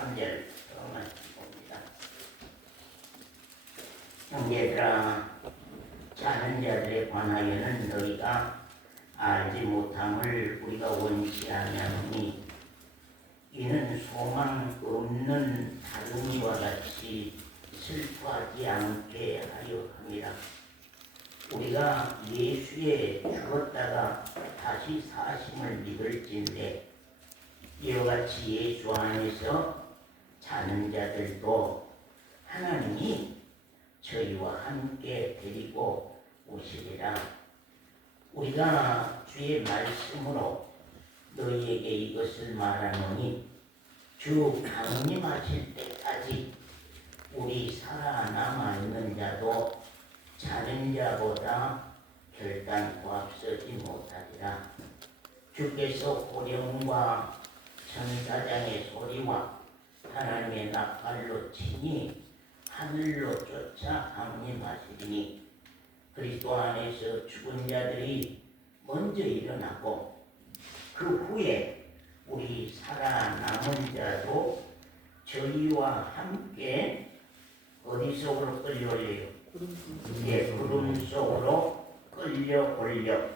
3절 말씀 봅니다. 형제들아, 자는 자들에 관하여는 너희가 알지 못함을 우리가 원치 아니하노니 이는 소망 없는 다름이와 같이 슬퍼하지 않게 하려 함이라. 우리가 예수에 죽었다가 다시 사심을 믿을진대 이와 같이 예수 안에서 자는 자들도 하나님이 저희와 함께 데리고 오시리라. 우리가 주의 말씀으로 너희에게 이것을 말하노니 주 강림하실 때까지 우리 살아남아 있는 자도 자는 자보다 결단코 앞서지 못하리라. 주께서 호령과 천사장의 소리와 하나님의 나팔로 치니 하늘로 쫓아 강림하시리니 그리스도 안에서 죽은 자들이 먼저 일어나고 그 후에 우리 살아남은 자도 저희와 함께 어디 속으로 끌려올려요? 구름 속으로 끌려올려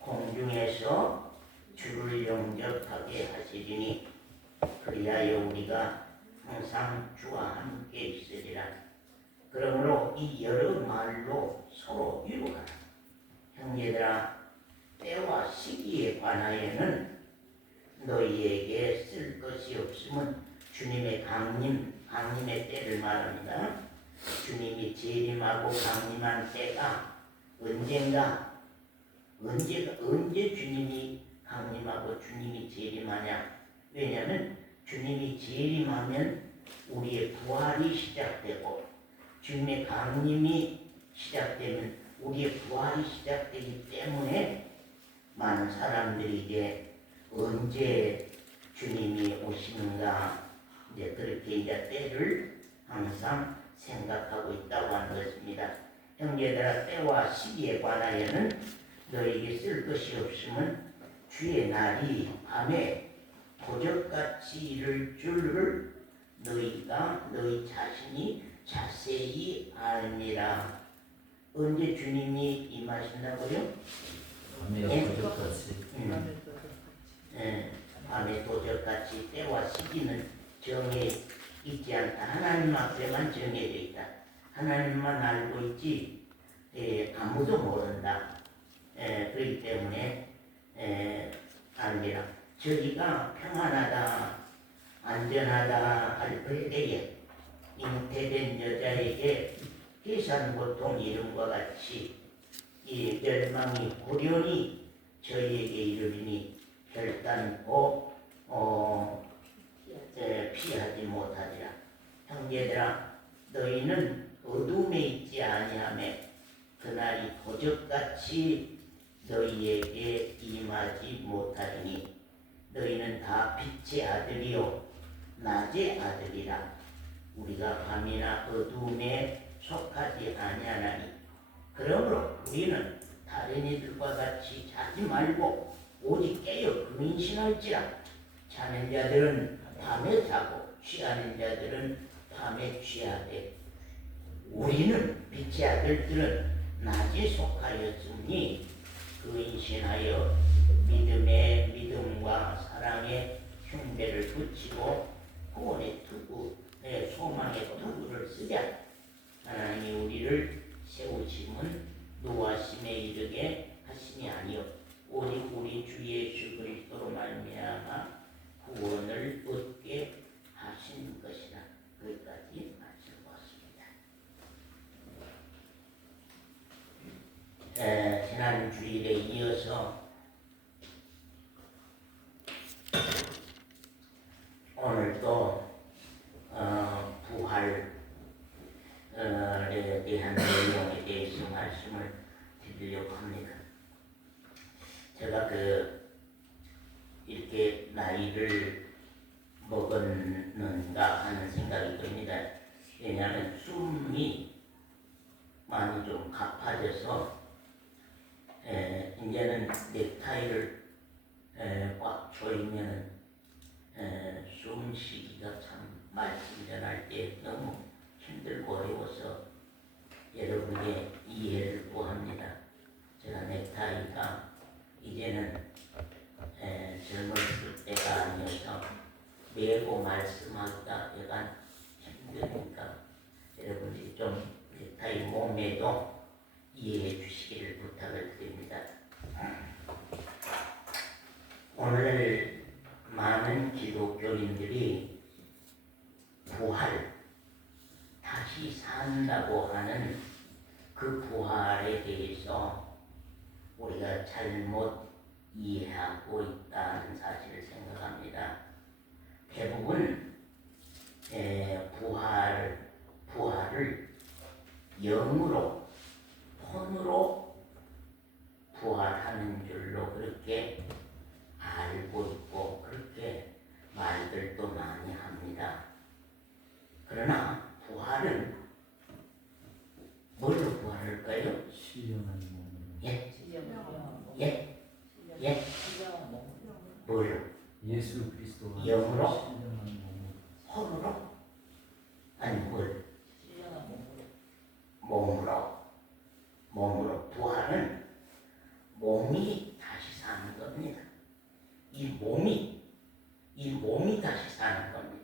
공중에서 주를 영접하게 하시리니 그리하여 우리가 항상 주와 함께 있으리라. 그러므로 이 여러 말로 서로 위로하라. 형제들아, 때와 시기에 관하여는 너희에게 쓸 것이 없음은 주님의 강림의 때를 말합니다. 주님이 재림하고 강림한 때가 언제 주님이 강림하고 주님이 재림하냐? 왜냐하면 주님이 재림하면 우리의 부활이 시작되고 주님의 강림이 시작되면 우리의 부활이 시작되기 때문에 많은 사람들이 이제 언제 주님이 오시는가 이제 그렇게 이제 때를 항상 생각하고 있다고 하는 것입니다. 형제들아, 때와 시기에 관하여는 너에게 쓸 것이 없으면 주의 날이 밤에 도적같이 이를 줄을 너희가 너희 자신이 자세히 아니라. 언제 주님이 임하신다고요? 밤에 도적같이. 밤에 도적같이. 때와 시기는 정해 있지 않다. 하나님 앞에만 정해져 있다. 하나님만 알고 있지 아무도 모른다. 그렇기 때문에 아니라 저희가 평안하다 안전하다 할 때에 잉태된 여자에게 해산고통 이름과 같이 이 멸망이 고련히 저희에게 이르리니 결단코 피하지 못하리라. 형제들아, 너희는 어둠에 있지 아니하매 그날이 도적같이 너희에게 임하지 못하리니 너희는 다 빛의 아들이요 낮의 아들이라. 우리가 밤이나 어둠에 속하지 아니하나니 그러므로 우리는 다른 이들과 같이 자지 말고 오직 깨어 근신할지라. 자는 자들은 밤에 자고 취하는 자들은 밤에 취하되 우리는 빛의 아들들은 낮에 속하였으니 근신하여 믿음에 믿음과 사랑에 흉배를 붙이고 구원의 투구, 소망의 투구를 쓰자. 하나님이 우리를 세우심은 노하심에 이르게 하심이 아니요 오직 우리 주 예수 그리스도로 말미암아 구원을 얻게 하신 것이라. 거기까지 말씀 보았습니다. 지난 주일에 이어서 오늘도 부활에 대한 내용에 대해서 말씀을 드리려고 합니다. 제가 이렇게 나이를 먹었는가 하는 생각이 듭니다. 왜냐하면 숨이 많이 좀 가파져서 이제는 넥타이를 꽉 조이면 숨쉬기가 참 말씀 전할 때 너무 힘들고 어려워서 여러분의 이해를 구합니다. 제가 넥타이가 이제는 젊었을 때가 아니어서 매고 말씀하기가 약간 힘드니까 여러분이 좀 넥타이 몸에도 이해해 주시기를 부탁을 드립니다. 오늘 많은 기독교인들이 부활, 다시 산다고 하는 그 부활에 대해서 우리가 잘못 이해하고 있다는 사실을 생각합니다. 대부분 부활을 영으로, 혼으로 부활하는 줄로 그렇게 알고 있고 그렇게 말들도 많이 합니다. 그러나 부활은 뭘로 부활할까요? 신령한 몸. 예? 예? 뭘로? 예수 그리스도와 영으로? 신령한 몸. 혼으로? 아니 뭘? 몸으로. 부활은 몸이 다시 사는 겁니다. 이 몸이 다시 사는 겁니다.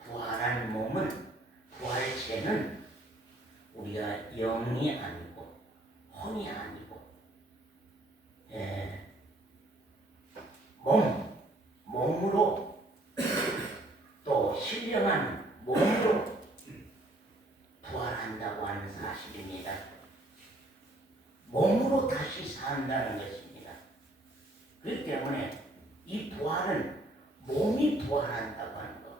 부활한 몸은, 부활체는 우리가 영이 아니고 혼이 아니고 몸으로 또 신령한 몸으로 부활한다고 하는 사실입니다. 몸으로 다시 산다는 것입니다. 그렇기 때문에 이 부활은 몸이 부활한다고 하는 것.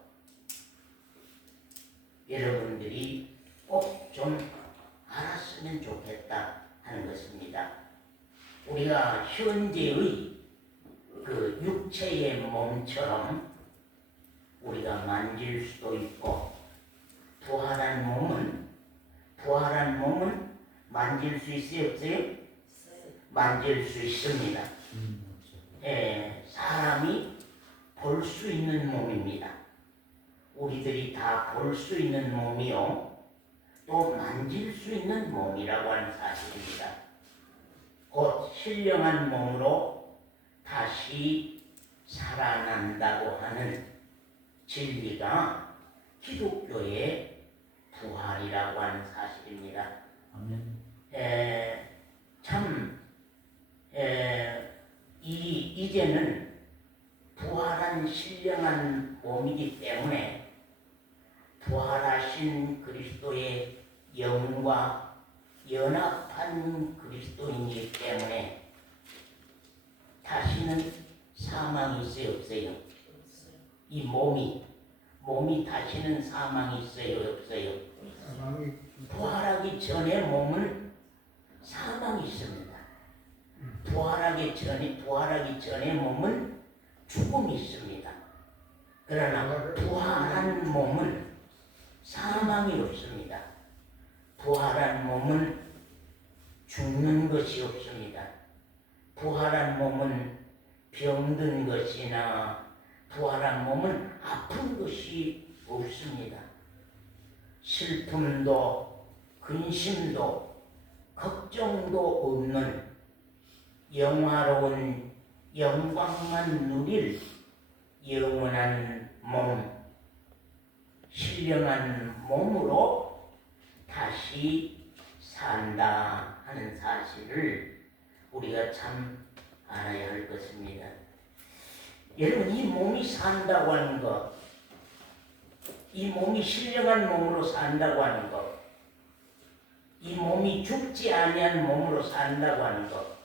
여러분들이 꼭 좀 알았으면 좋겠다 하는 것입니다. 우리가 현재의 그 육체의 몸처럼 우리가 만질 수도 있고 부활한 몸은 만질 수 있어요? 없어요? 만질 수 있습니다. 사람이 볼 수 있는 몸입니다. 우리들이 다 볼 수 있는 몸이요. 또 만질 수 있는 몸이라고 하는 사실입니다. 곧 신령한 몸으로 다시 살아난다고 하는 진리가 기독교의 부활이라고 하는 사실입니다. 아멘. 이제는 부활한 신령한 몸이기 때문에 부활하신 그리스도의 영과 연합한 그리스도인이기 때문에 다시는 사망이 있어요, 없어요? 이 몸이 다시는 사망이 있어요, 없어요? 부활하기 전에 몸은 사망이 있습니다. 부활하기 전에 몸은 죽음이 있습니다. 그러나 부활한 몸은 사망이 없습니다. 부활한 몸은 죽는 것이 없습니다. 부활한 몸은 병든 것이나 부활한 몸은 아픈 것이 없습니다. 슬픔도 근심도 걱정도 없는 영화로운 영광만 누릴 영원한 몸, 신령한 몸으로 다시 산다 하는 사실을 우리가 참 알아야 할 것입니다. 여러분, 이 몸이 산다고 하는 것, 이 몸이 신령한 몸으로 산다고 하는 것, 이 몸이 죽지 아니한 몸으로 산다고 하는 것,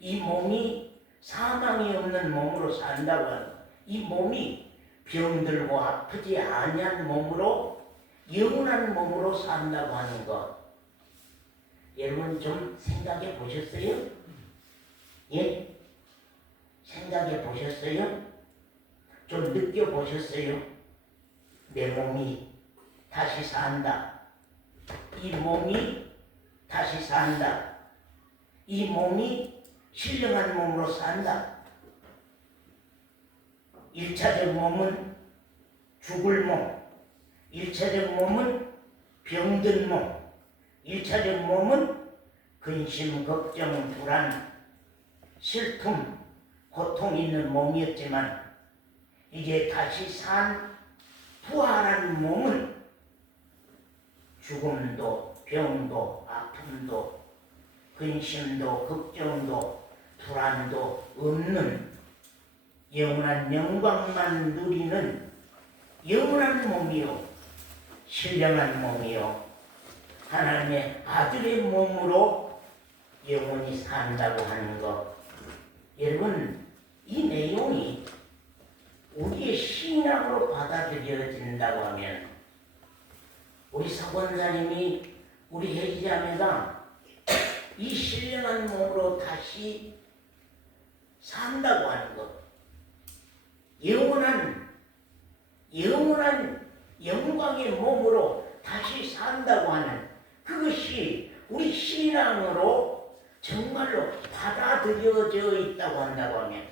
이 몸이 사망이 없는 몸으로 산다고 하는 것, 이 몸이 병들고 아프지 아니한 몸으로 영원한 몸으로 산다고 하는 것, 여러분 좀 생각해 보셨어요? 예? 생각해 보셨어요? 좀 느껴 보셨어요? 내 몸이 다시 산다. 이 몸이 다시 산다. 이 몸이 신령한 몸으로 산다. 1차적 몸은 죽을 몸, 일차적 몸은 병든 몸, 일차적 몸은 근심, 걱정, 불안, 슬픔, 고통 있는 몸이었지만 이제 다시 산 부활한 몸은 죽음도 병도 아픔도 근심도 걱정도 불안도 없는 영원한 영광만 누리는 영원한 몸이요 신령한 몸이요 하나님의 아들의 몸으로 영원히 산다고 하는 것. 여러분 이 내용이 우리의 신앙으로 받아들여진다고 하면 우리 사권사님이 우리 혜지자매가 이 신령한 몸으로 다시 산다고 하는 것, 영원한 영광의 몸으로 다시 산다고 하는 그것이 우리 신앙으로 정말로 받아들여져 있다고 한다고 하면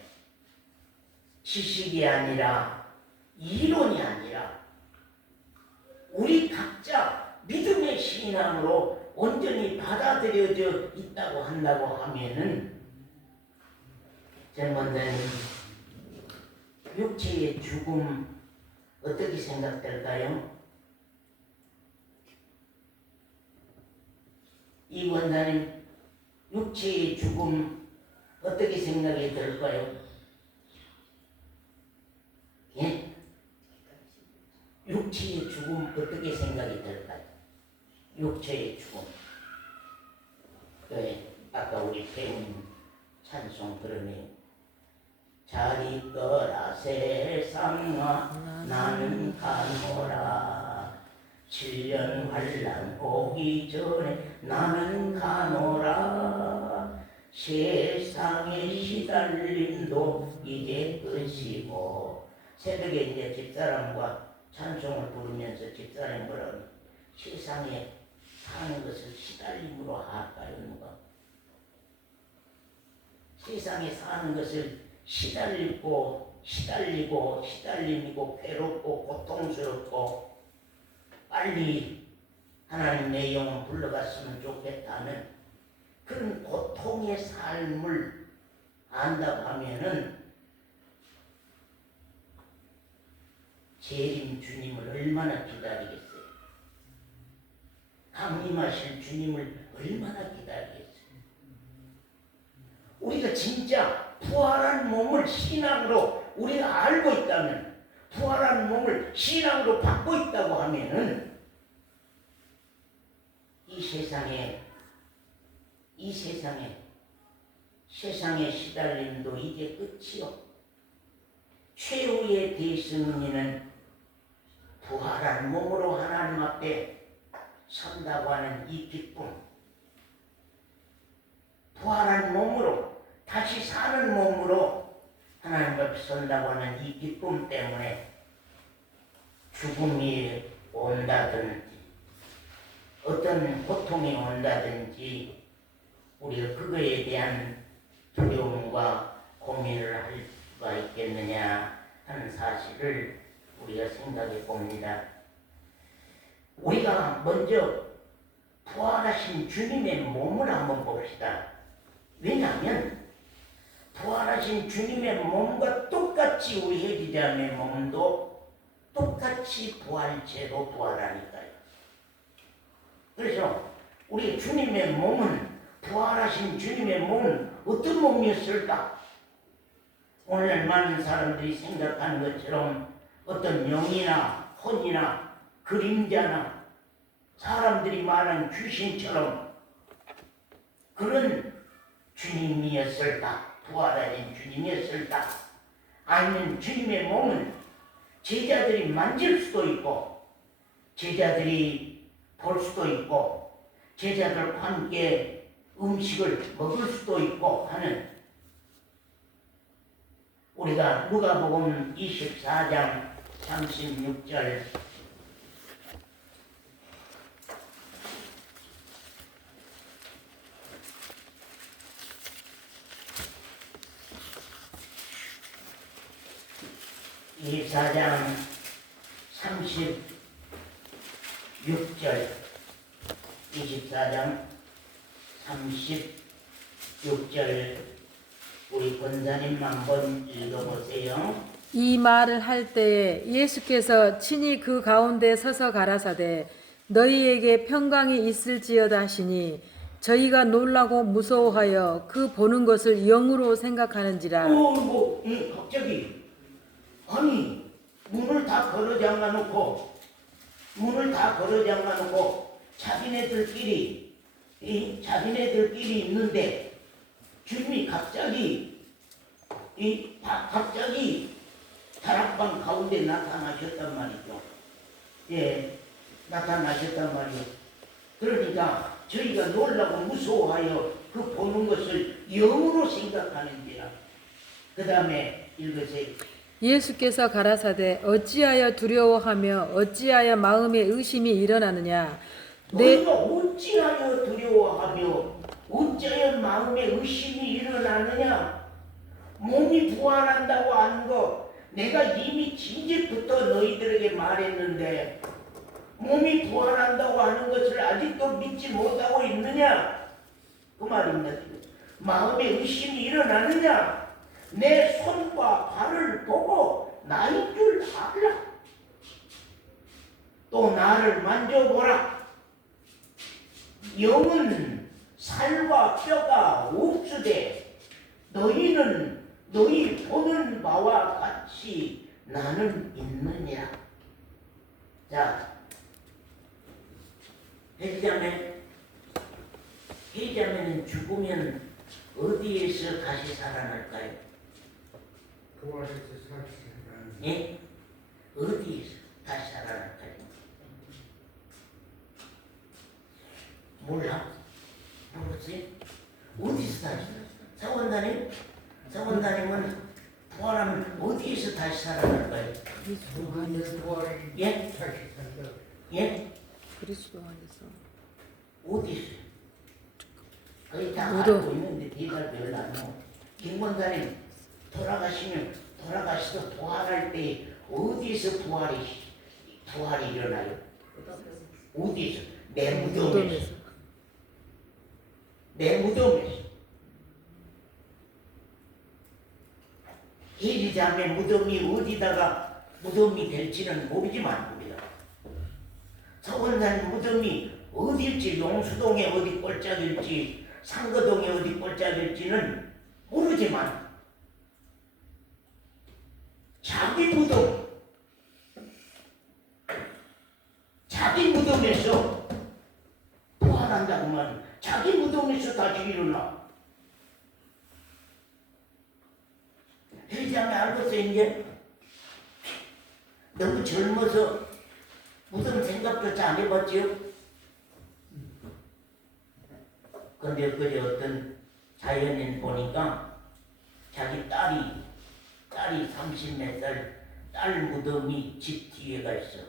지식이 아니라 이론이 아니라 우리 각자 믿음의 신앙으로 온전히 받아들여져 있다고 한다고 하면은 전문자님 육체의 죽음 어떻게 생각될까요? 이 원장님 육체의 죽음 어떻게 생각이 들까요? 예? 육체의 죽음 어떻게 생각이 들까요? 육체의 죽음. 네, 아까 우리 배운 찬송 그러네요. 잘 있더라 세상아 나는 가노라 7년 환난 오기 전에 나는 가노라 세상의 시달림도 이제 끝이고 새벽에 이제 집사람과 찬송을 부르면서 집사람이 뭐라고 세상에 사는 것을 시달림으로 할까요? 누가? 세상에 사는 것을 시달리고 시달림이고 괴롭고 고통스럽고 빨리 하나님 내 영혼 불러갔으면 좋겠다는 그런 고통의 삶을 안다고 하면은 재림 주님을 얼마나 기다리겠어요? 강림하실 주님을 얼마나 기다리겠어요? 우리가 진짜 부활한 몸을 신앙으로 우리가 알고 있다면 부활한 몸을 신앙으로 받고 있다고 하면은 이 세상의 시달림도 이제 끝이요. 최후의 대승리는 부활한 몸으로 하나님 앞에 선다고 하는 이 기쁨, 부활한 몸으로 다시 사는 몸으로 하나님 앞에 선다고 하는 이 기쁨 때문에 죽음이 온다든지 어떤 고통이 온다든지 우리가 그거에 대한 두려움과 고민을 할 수가 있겠느냐 하는 사실을 우리가 생각해 봅니다. 우리가 먼저 부활하신 주님의 몸을 한번 봅시다. 왜냐하면 부활하신 주님의 몸과 똑같이 우리 혜지자매의 몸도 똑같이 부활체로 부활하니까요. 그래서 우리 주님의 몸은 부활하신 주님의 몸은 어떤 몸이었을까? 오늘 많은 사람들이 생각하는 것처럼 어떤 영이나 혼이나 그림자나 사람들이 말하는 귀신처럼 그런 주님이었을까? 부활하신 주님이었을까? 아니면 주님의 몸은 제자들이 만질 수도 있고 제자들이 볼 수도 있고 제자들과 함께 음식을 먹을 수도 있고 하는 우리가 누가복음 24장 36절 (24장 36절 24장 36절 우리 권사님 한번 읽어보세요. 이 말을 할 때에 예수께서 친히 그 가운데 서서 가라사대 너희에게 평강이 있을지어다 하시니 저희가 놀라고 무서워하여 그 보는 것을 영으로 생각하는지라. 갑자기 아니 문을 다 걸어 잠가 놓고 자기네들끼리 있는데 주님이 갑자기 다락방 가운데 나타나셨단 말이죠. 예, 나타나셨단 말이요. 그러니까 저희가 놀라고 무서워하여 그 보는 것을 영으로 생각하는지라. 그 다음에 읽으세요. 예수께서 가라사대 어찌하여 두려워하며 어찌하여 마음에 의심이 일어나느냐. 너희가 어찌하여 두려워하며 어찌하여 마음에 의심이 일어나느냐. 몸이 부활한다고 하는 거 내가 이미 진즉부터 너희들에게 말했는데 몸이 부활한다고 하는 것을 아직도 믿지 못하고 있느냐 그 말입니다. 마음에 의심이 일어나느냐. 내 손과 발을 보고 나인 줄 알라. 또 나를 만져보라. 영은 살과 뼈가 없으되 너희 보는 바와 같이 나는 있느니라. 자, 회자매는 죽으면 어디에서 다시 살아날까요? 부활해서 살아나는 예? 어디에서 다시 살아날까요? 몰라? 모르지? 어디서 다시 살아날까요? 사원다님은 부활하면 어디에서 다시 살아날까요? 부활이 예? 다시 산다. 예? 그리스도 안에서 어디서? 거의 다 무덤. 알고 있는데 대답 별로 안 나오. 김권사님 돌아가시도 부활할 때 어디서 부활이 일어나요? 어디서? 내 무덤에서. 내 무덤에서. 예리자매 무덤이 어디다가 무덤이 될지는 모르지만 우리가 서원산 무덤이 어디일지 용수동에 어디 꼴짝일지 상거동에 어디 꼴짝일지는 모르지만 자기 무덤에서 부활한다고만 자기 무덤에서 다시 일어나. 회장이 알고서 이제 너무 젊어서 무덤 생각조차 안 해봤지요? 근데 그제 어떤 자연인 보니까 자기 딸이 30몇 살 딸 무덤이 집 뒤에가 있어.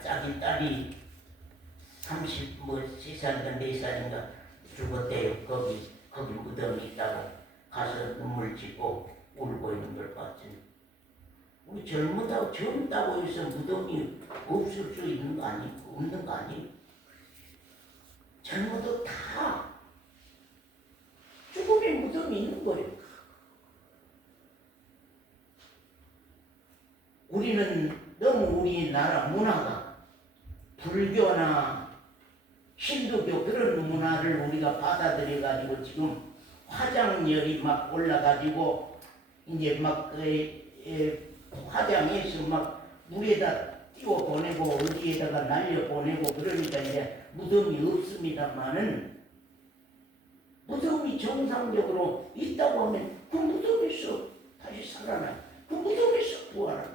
자기 딸이 33살인가 4살인가 죽었대요. 거기 무덤이 있다가 가서 눈물 짓고 울고 있는 걸 봤더니 우리 젊다고 해서 무덤이 없을 수 있는 거 아니? 없는 거 아니? 젊어도 다 죽음의 무덤이 있는 거예요. 우리는 너무 우리나라 문화가 불교나 힌두교 그런 문화를 우리가 받아들여 가지고 지금 화장열이 막 올라가지고 이제 막 화장해서 막 물에다 띄워 보내고 어디에다가 날려 보내고 그러니까 이제 무덤이 없습니다만은 무덤이 정상적으로 있다고 하면 그 무덤에서 다시 살아나. 그 무덤에서 부활하는.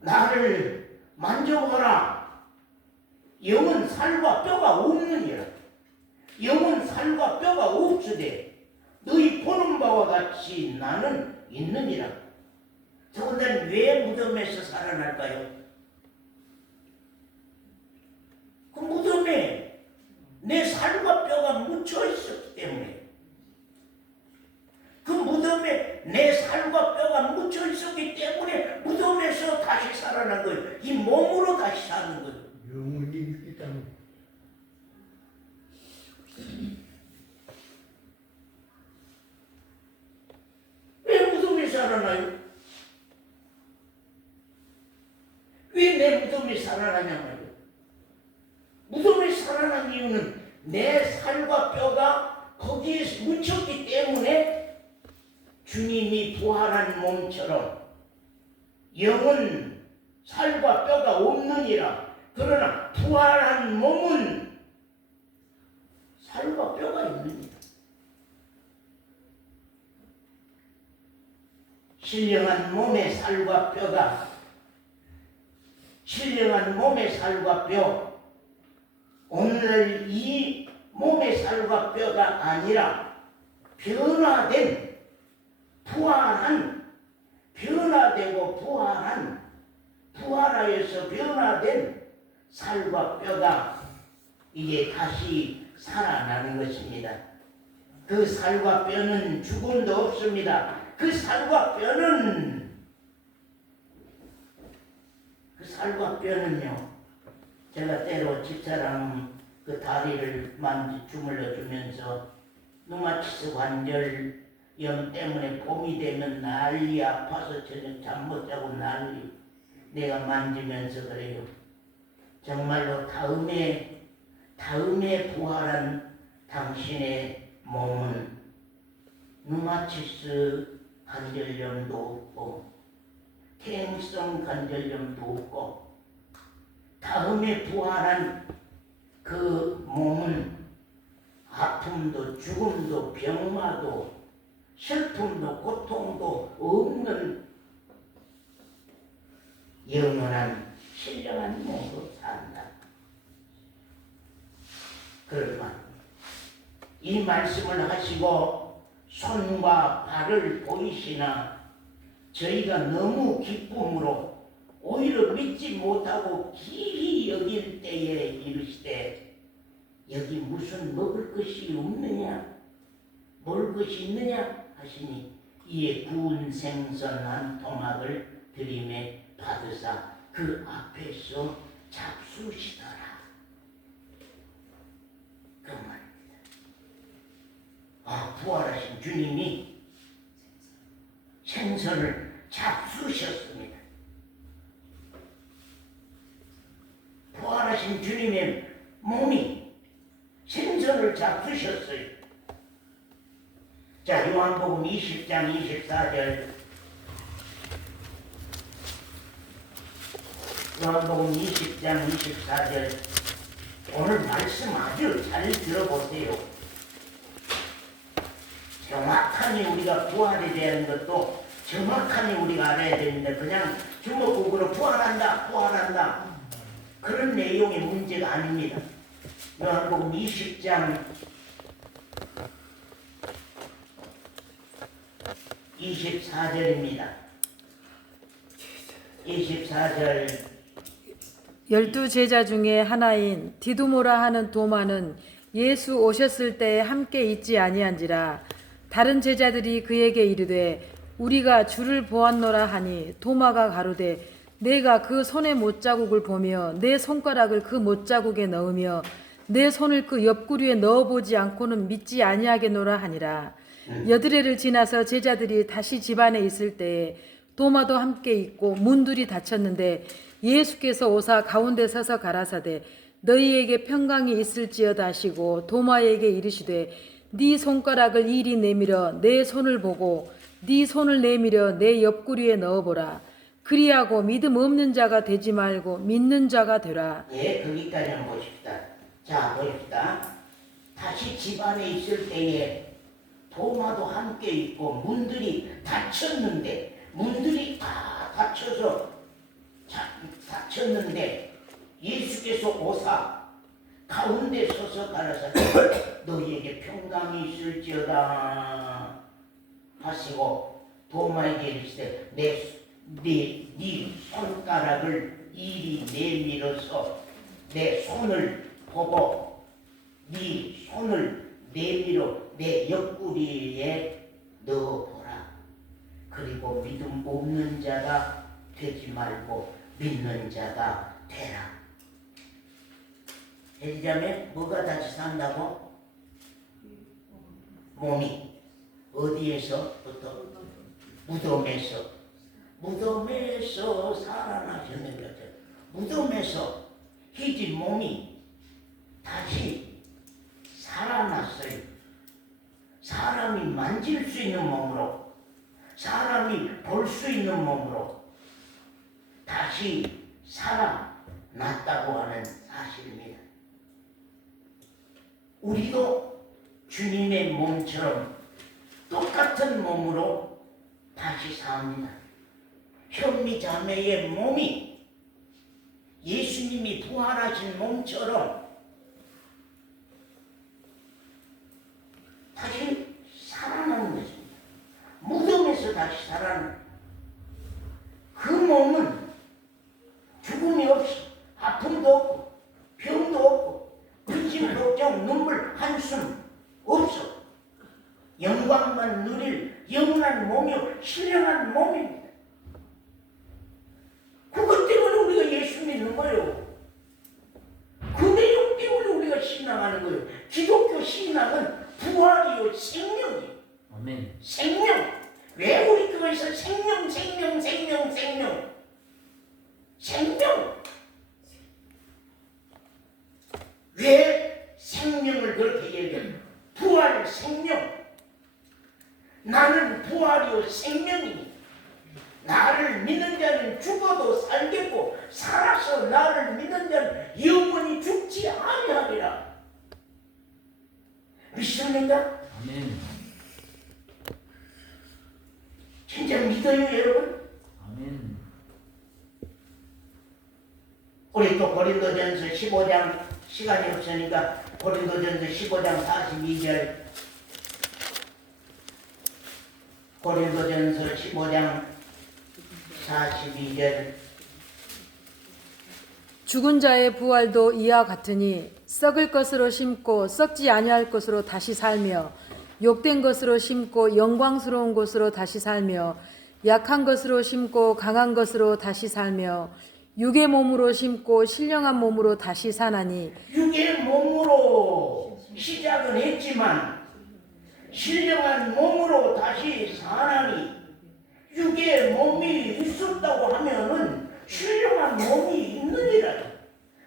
나를 만져보라. 영은 살과 뼈가 없느니라. 영은 살과 뼈가 없으되 너희 보는 바와 같이 나는 있느니라. 저분들은 왜 무덤에서 살아날까요? 그 무덤에 내 살과 뼈가 묻혀 있었기 때문에 그 때문에 내 살과 뼈가 묻혀 있었기 때문에 무덤에서 다시 살아난 거예요. 이 몸으로 다시 사는 거예요. 영원히 있기 때문에. 왜 무덤이 살아나요? 왜 내 무덤이 살아나냐 말이에요. 무덤이 살아난 이유는 내 살과 뼈가 거기에 묻혔기 때문에 주님이 부활한 몸처럼 영은 살과 뼈가 없느니라. 그러나 부활한 몸은 살과 뼈가 있느니라. 신령한 몸의 살과 뼈가 신령한 몸의 살과 뼈 오늘 이 몸의 살과 뼈가 아니라 변화된 부활한 변화되고 부활하여서 변화된 살과 뼈가 이게 다시 살아나는 것입니다. 그 살과 뼈는 죽음도 없습니다. 그 살과 뼈는요, 제가 때로 집사람 그 다리를 주물러 주면서 누마티스 관절염 때문에 봄이 되면 난리 아파서 저녁 잠 못 자고 난리. 내가 만지면서 그래요. 정말로 다음에 부활한 당신의 몸은 누마티스 관절염도 없고 퇴행성 관절염도 없고 다음에 부활한 그 몸은 아픔도 죽음도 병마도 슬픔도 고통도 없는 영원한 신령한 몸으로 산다. 그러면 이 말씀을 하시고 손과 발을 보이시나 저희가 너무 기쁨으로 오히려 믿지 못하고 기히 여길 때에 이르시되 여기 무슨 먹을 것이 없느냐 먹을 것이 있느냐 하시니 이에 구운 생선 한 토막을 드림에 받으사 그 앞에서 잡수시더라. 그 말입니다. 부활하신 주님이 생선을 잡수셨습니다. 부활하신 주님의 몸이 생선을 잡수셨어요. 자, 요한복음 20장 24절. 요한복음 20장 24절. 오늘 말씀 아주 잘 들어보세요. 정확하니 우리가 부활에 대한 것도 정확하니 우리가 알아야 되는데 그냥 주먹국으로 부활한다 그런 내용의 문제가 아닙니다. 요한복음 20장 24절입니다. 24절. 12제자 중에 하나인 디두모라 하는 도마는 예수 오셨을 때에 함께 있지 아니한지라. 다른 제자들이 그에게 이르되 우리가 주를 보았노라 하니 도마가 가로되 내가 그 손의 못자국을 보며 내 손가락을 그 못자국에 넣으며 내 손을 그 옆구리에 넣어보지 않고는 믿지 아니하겠노라 하니라. 여드레를 지나서 제자들이 다시 집안에 있을 때에 도마도 함께 있고 문들이 닫혔는데 예수께서 오사 가운데 서서 가라사대 너희에게 평강이 있을지어다 하시고 도마에게 이르시되 네 손가락을 이리 내밀어 내 손을 보고 네 손을 내밀어 내 옆구리에 넣어보라. 그리하고 믿음 없는 자가 되지 말고 믿는 자가 되라. 예, 거기까지 한번 보십시다. 자, 보십시다. 다시 집안에 있을 때에 도마도 함께 있고 문들이 닫혔는데 문들이 다 닫혔는데 예수께서 오사 가운데 서서 가라사대 너희에게 평강이 있을지어다 하시고 도마에게 이르시되 네 손가락을 이리 내밀어서 내 손을 보고 네 손을 내밀어 내 옆구리에 넣어보라. 그리고 믿음 없는 자가 되지 말고 믿는 자가 되라. 엘리자벳 뭐가 다시 산다고? 몸이 어디에서부터? 무덤에서 살아나셨는 거죠. 무덤에서 희진 몸이 다시 살아났어요. 사람이 만질 수 있는 몸으로, 사람이 볼 수 있는 몸으로 다시 살아났다고 하는 사실입니다. 우리도 주님의 몸처럼 똑같은 몸으로 다시 삽니다. 현미 자매의 몸이 예수님이 부활하신 몸처럼 다시 살아나는 것입니다. 무덤에서 다시 살아나는 그 몸은 죽음이 없이 아픔도 없고 병도 없고 근심 걱정 눈물 한숨 없어 영광만 누릴 영원한 몸이요 신령한 몸입니다. 그것 때문에 우리가 예수 믿는 거예요. 그 내용 때문에 우리가 신앙하는 거예요. 기독교 신앙은 부활이요 생명이에요. 아멘. 생명. 왜 우리 교회에서 생명. 왜 생명을 그렇게 얘기해요? 부활 생명. 나는 부활이요 생명이니 나를 믿는 자는 죽어도 살겠고 살아서 나를 믿는 자는 영원히 죽지 아니하리라. 믿습니까? 아멘. 진짜 믿어요 여러분? 아멘. 우리 또 고린도전서 15장 시간이 없으니까 고린도전서 15장 42절 고린도전서 15장 42절 죽은 자의 부활도 이와 같으니 썩을 것으로 심고 썩지 아니할 것으로 다시 살며 욕된 것으로 심고 영광스러운 것으로 다시 살며 약한 것으로 심고 강한 것으로 다시 살며 육의 몸으로 심고 신령한 몸으로 다시 사나니 육의 몸으로 시작은 했지만 신령한 몸으로 다시 사나니 육의 몸이 있었다고 하면은 신령한 몸이 있느니라.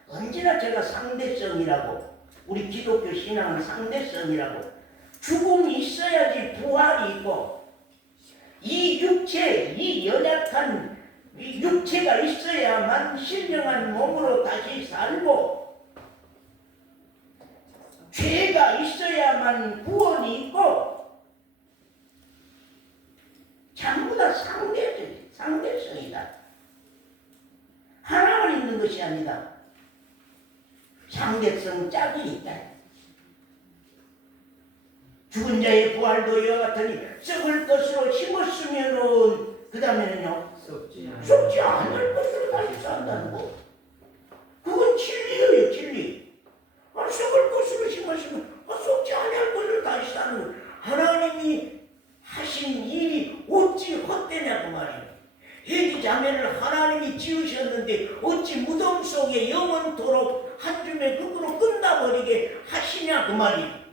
언제나 제가 상대성이라고 우리 기독교 신앙은 상대성이라고 죽음이 있어야지 부활이 있고 이 육체 이 연약한 이 육체가 있어야만 신령한 몸으로 다시 살고 죄가 있어야만 구원이 있고 전부 다 상대성이다. 하나만 있는 것이 아니다. 상대성 짝이 있다. 죽은 자의 부활도 이와 같으니 썩을 것으로 심었으면은 그 다음에는요 썩지 않을 것으로 다시 산다는 거. 그건 진리예요 진리. 썩을 것으로 심었으면 썩지 않을 것으로 다시 사는 거. 하나님이 하신 일이 어찌 헛되냐고 말이에요. 해지 자매를 하나님이 지으셨는데 어찌 무덤 속에 영원토록 한 줌의 극으로 끝나버리게 하시냐 그 말이에요.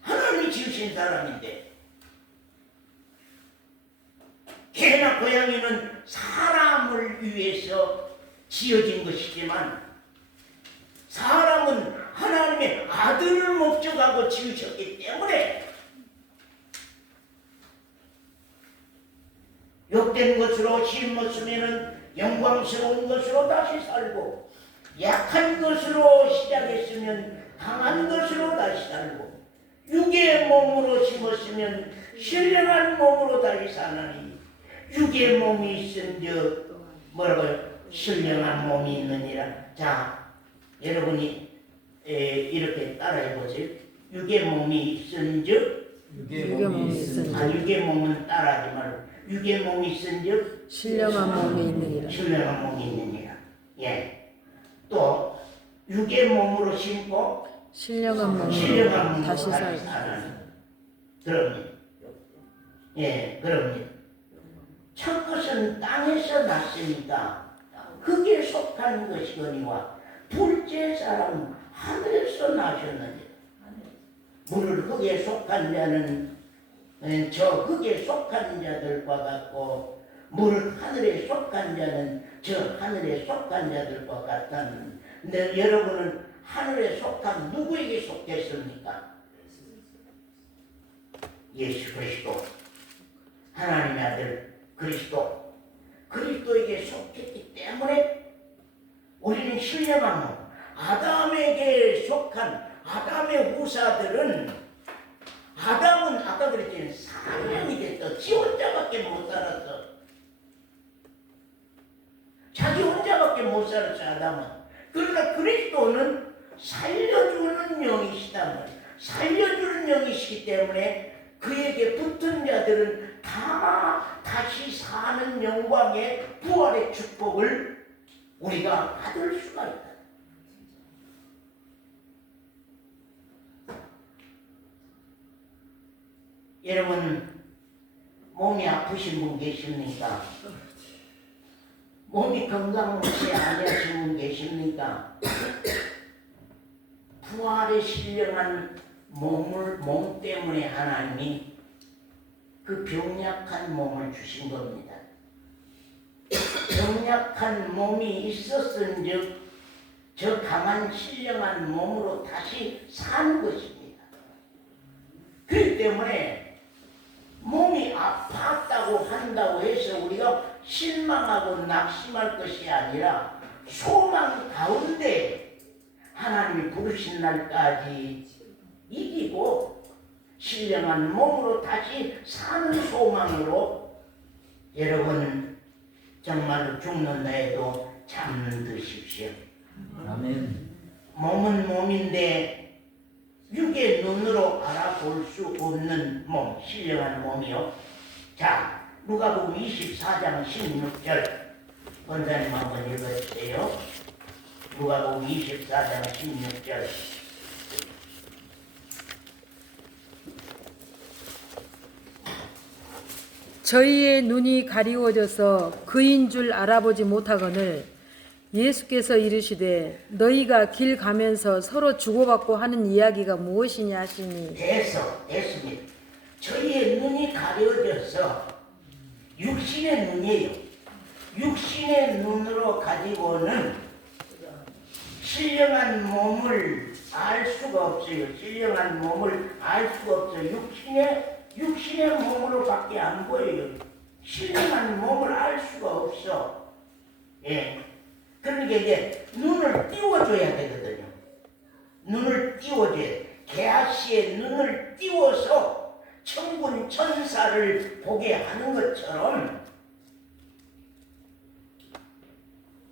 하나님이 지으신 사람인데 개나 고양이는 사람을 위해서 지어진 것이지만 사람은 하나님의 아들을 목적하고 지으셨기 때문에 욕된 것으로 심었으면 영광스러운 것으로 다시 살고 약한 것으로 시작했으면 강한 것으로 다시 살고 육의 몸으로 심었으면 신령한 몸으로 다시 사나니 육의 몸이 있은즉 뭐라고요? 신령한 몸이 있느니라. 자, 여러분이 이렇게 따라해보세요. 육의 몸이 있은즉 육의 몸이 있으니 육의 몸은 따라하지 말고 육의 몸이 있은즉 신령한 몸이 있느니라. 신령한 몸이 있느니라. 예. 또 육의 몸으로 심고 신령한 몸으로 신령한 몸으로 다시 다시 살고 살아나는 그럼요. 예, 그럼요. 첫 것은 땅에서 났으니까 흙에 속한 것이거니와 둘째 사람은 하늘에서 나셨느니라. 물을 흙에 속한 자는 저 흙에 속한 자들과 같고 물 하늘에 속한 자는 저 하늘에 속한 자들과 같다는. 근데 여러분은 하늘에 속한 누구에게 속했습니까? 예수 그리스도, 하나님의 아들 그리스도, 그리스도에게 속했기 때문에 우리는 신령한 몸, 아담에게 속한 아담의 후사들은, 아담은 아까 그랬잖아요. 사명이 됐어. 지 혼자밖에 못 살았어. 자기 혼자밖에 못 살았어, 아담은. 그러나 그리스도는 살려주는 영이시다. 살려주는 영이시기 때문에 그에게 붙은 자들은 다 다시 사는 영광의 부활의 축복을 우리가 받을 수가 있다. 여러분, 몸이 아프신 분 계십니까? 몸이 건강치 아니하신 분 계십니까? 부활에 신령한 몸 때문에 하나님이 그 병약한 몸을 주신 겁니다. 병약한 몸이 있었은즉 저 강한 신령한 몸으로 다시 사는 것입니다. 그렇기 때문에 몸이 아팠다고 한다고 해서 우리가 실망하고 낙심할 것이 아니라 소망 가운데 하나님이 부르신 날까지 이기고 신령한 몸으로 다시 사는 소망으로 여러분 정말로 죽는다 해도 잠드십시오. 아멘. 몸은 몸인데 육의 눈으로 알아볼 수 없는 몸, 신령한 몸이요. 자, 누가복음 24장 16절 권사님 한번 읽어주세요. 누가복음 24장 16절. 저희의 눈이 가리워져서 그인 줄 알아보지 못하거늘 예수께서 이르시되 너희가 길 가면서 서로 주고받고 하는 이야기가 무엇이냐 하시니. 됐습니다. 저희의 눈이 가려져서 육신의 눈이에요. 육신의 눈으로 가지고는 신령한 몸을 알 수가 없어요. 신령한 몸을 알 수가 없어요. 육신의 몸으로밖에 안 보여요. 신령한 몸을 알 수가 없어. 예. 그러니까 이제 눈을 띄워줘야 되거든요. 눈을 띄워줘야 돼. 게하시의 눈을 띄워서 천군 천사를 보게 하는 것처럼.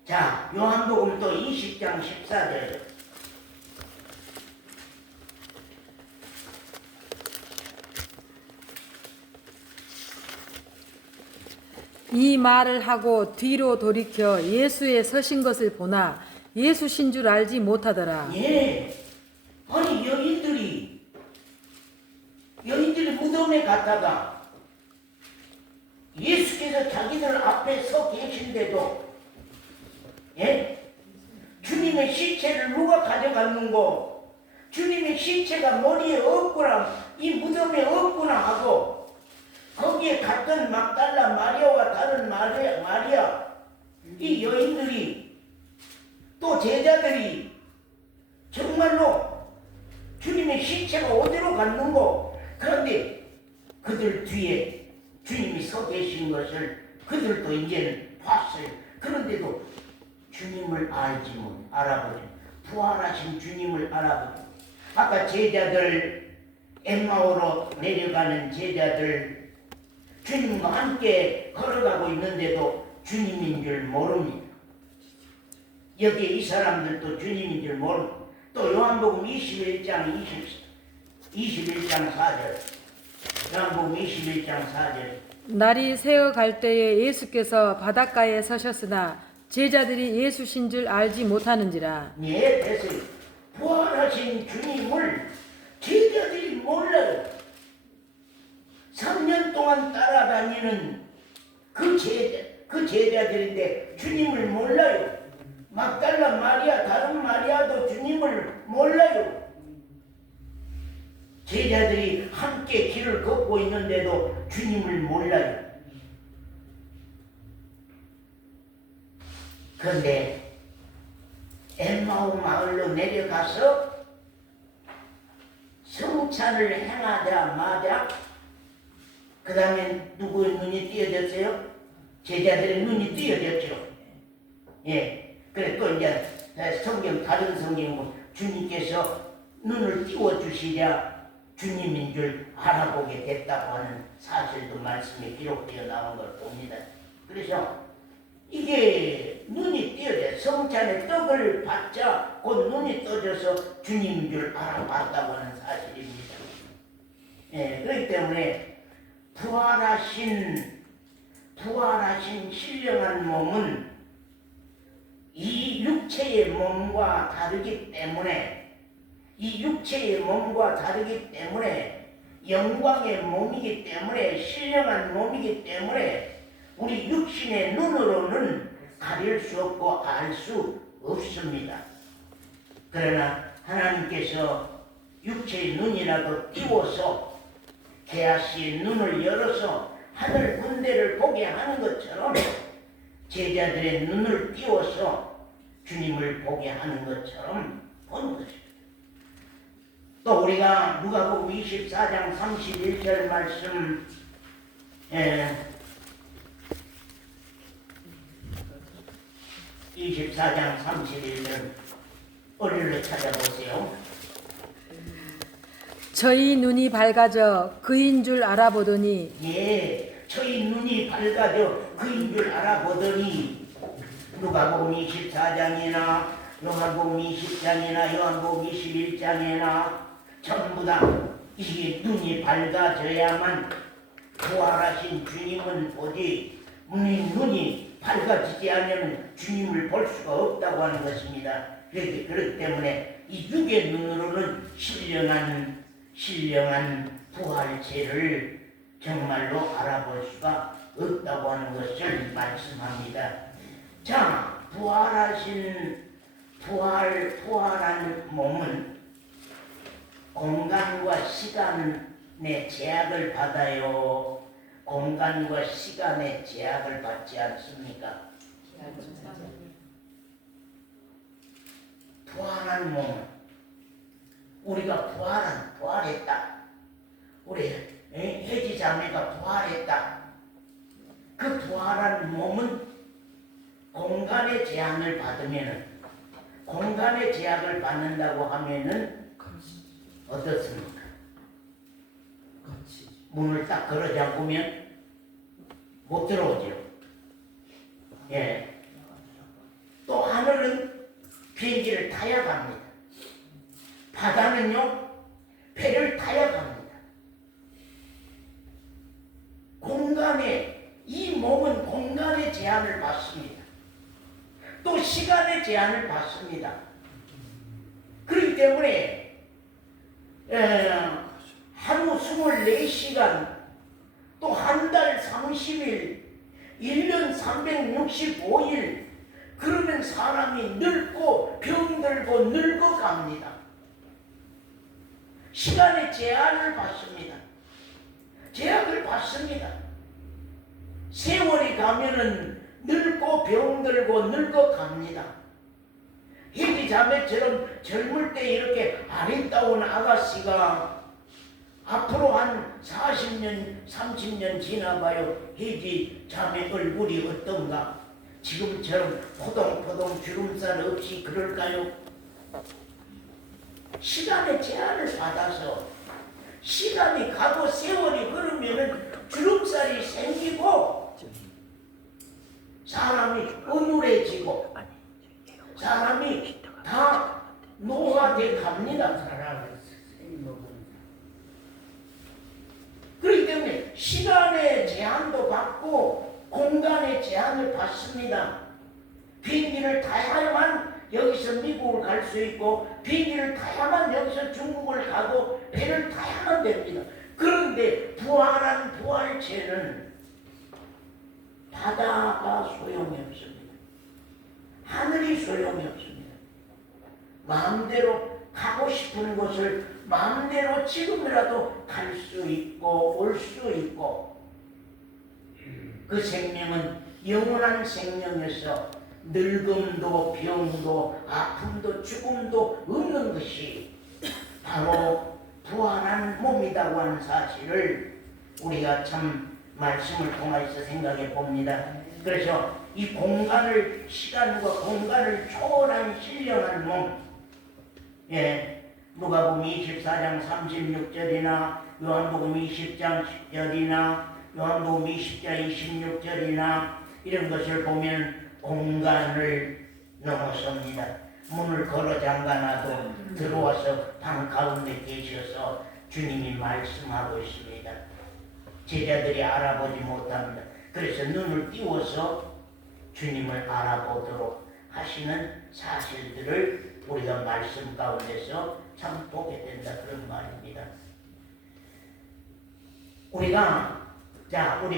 자, 요한복음 또 20장 14절. 이 말을 하고 뒤로 돌이켜 예수의 서신 것을 보나 예수신 줄 알지 못하더라. 예. 아니 여인들이 무덤에 갔다가 예수께서 자기들 앞에 서 계신데도 예? 주님의 시체를 누가 가져갔는고, 주님의 시체가 머리에 없구나, 이 무덤에 없구나 하고 거기에 갔던 막달라 마리아와 다른 마리아 이 여인들이 또 제자들이 정말로 주님의 시체가 어디로 갔는고, 그런데 그들 뒤에 주님이 서 계신 것을 그들도 이제는 봤어요. 그런데도 주님을 알아보지, 부활하신 주님을 알아보지. 아까 제자들, 엠마오로 내려가는 제자들 주님과 함께 걸어가고 있는데도 주님인 줄 모릅니다. 여기에 이 사람들도 주님인 줄 모릅니다. 또 요한복음 21장 4절. 요한복음 21장 4절. 날이 새어갈 때에 예수께서 바닷가에 서셨으나 제자들이 예수신 줄 알지 못하는지라. 예, 됐어요. 부활하신 주님을 제자들이 몰라요. 제자들인데 주님을 몰라요. 막달라 마리아, 다른 마리아도 주님을 몰라요. 제자들이 함께 길을 걷고 있는데도 주님을 몰라요. 그런데 엠마오 마을로 내려가서 성찬을 행하자마자 그 다음에 누구의 눈이 띄어졌어요? 제자들의 눈이 띄어졌죠. 예. 그래 또 이제 성경 다른 성경 주님께서 눈을 띄워주시랴 주님인 줄 알아보게 됐다고 하는 사실도 말씀에 기록되어 나온 걸 봅니다. 그래서 이게 눈이 띄어져 성찬의 떡을 받자 곧 눈이 떠져서 주님인 줄 알아봤다고 하는 사실입니다. 예, 그렇기 때문에 부활하신 신령한 몸은 이 육체의 몸과 다르기 때문에 영광의 몸이기 때문에 신령한 몸이기 때문에 우리 육신의 눈으로는 가릴 수 없고 알 수 없습니다. 그러나 하나님께서 육체의 눈이라도 띄워서 게하시의 눈을 열어서 하늘 군대를 보게 하는 것처럼 제자들의 눈을 띄워서 주님을 보게 하는 것처럼 본 것입니다. 또 우리가 누가복음 24장 31절 말씀 24장 31절 어리를 찾아보세요. 저희 눈이 밝아져 그인 줄 알아보더니 예, 저희 눈이 밝아져 그인 줄 알아보더니 누가복음 24장이나 요한복음 20장이나 요한복음 21장이나 전부 다 이게 눈이 밝아져야만 부활하신 주님은 보지 우리 눈이 밝아지지 않으면 주님을 볼 수가 없다고 하는 것입니다. 그렇기 때문에 이 육의 눈으로는 신령한 부활체를 정말로 알아볼 수가 없다고 하는 것을 말씀합니다. 자, 부활한 몸은 공간과 시간의 제약을 받아요. 공간과 시간의 제약을 받지 않습니까? 부활한 몸은 우리가 부활했다. 우리 혜지 자매가 부활했다. 그 부활한 몸은 공간의 제한을 받는다고 하면은 어떻습니까? 문을 딱 걸어 잠그면 못 들어오죠. 예. 또 하늘은 비행기를 타야 갑니다. 바다는요 배를 타야 갑니다. 이 몸은 공간의 제한을 받습니다. 또 시간의 제한을 받습니다. 그렇기 때문에 하루 24시간 또 한 달 30일 1년 365일 그러면 사람이 늙고 병들고 늙어갑니다. 시간의 제한을 받습니다. 제약을 받습니다. 세월이 가면은 늙고 병들고 늙어갑니다. 혜지 자매처럼 젊을 때 이렇게 아름다운 아가씨가 앞으로 한 40년, 30년 지나봐요. 혜지 자매 얼굴이 어떤가? 지금처럼 포동포동 주름살 없이 그럴까요? 시간의 제한을 받아서 시간이 가고 세월이 흐르면은 주름살이 생기고 사람이 어눌해지고 사람이 다 노화돼 갑니다. 그렇기 때문에 시간의 제한도 받고 공간의 제한을 받습니다. 비행기를 타야만 여기서 미국을 갈 수 있고 비행기를 타야만 여기서 중국을 가고 배를 타야만 됩니다. 그런데 부활한 부활체는 바다가 소용이 없습니다. 하늘이 소용이 없습니다. 마음대로 가고 싶은 곳을 마음대로 지금이라도 갈 수 있고 올 수 있고, 그 생명은 영원한 생명에서 늙음도 병도 아픔도 죽음도 없는 것이 바로 부활한 몸이라고 하는 사실을 우리가 참 말씀을 통해서 생각해 봅니다. 그래서 이 공간을, 시간과 공간을 초월한 신령한 몸, 누가복음 24장 36절이나 요한복음 20장 10절이나 요한복음 20장 26절이나 이런 것을 보면 공간을 넘어섭니다. 문을 걸어 잠가놔도 들어와서 방 가운데 계셔서 주님이 말씀하고 있습니다. 제자들이 알아보지 못합니다. 그래서 눈을 띄워서 주님을 알아보도록 하시는 사실들을 우리가 말씀 가운데서 참 보게 된다, 그런 말입니다. 우리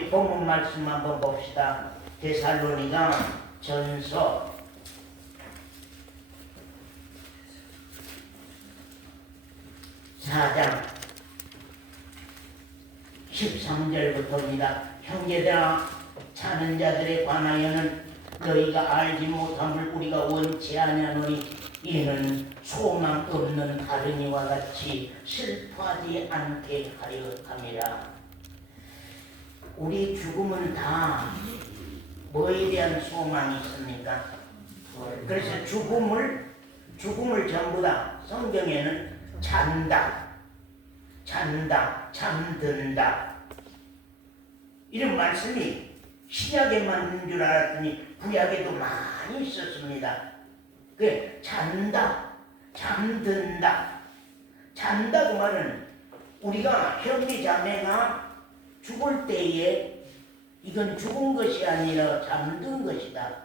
본문 말씀 한번 봅시다. 데살로니가 전서 4장 13절부터입니다. 형제들아, 자는 자들에 관하여는 너희가 알지 못함을 우리가 원치 아니하노니 이는 소망 없는 다른이와 같이 슬퍼하지 않게 하려 함이라. 우리 죽음은 다 뭐에 대한 소망이 있습니까? 그래서 죽음을 전부 다 성경에는 잠든다, 잠든다 이런 말씀이 신약에만 있는 줄 알았더니 구약에도 많이 있었습니다. 그 잔다, 잠든다. 잔다고 말은 우리가 형제 자매가 죽을 때에 이건 죽은 것이 아니라 잠든 것이다.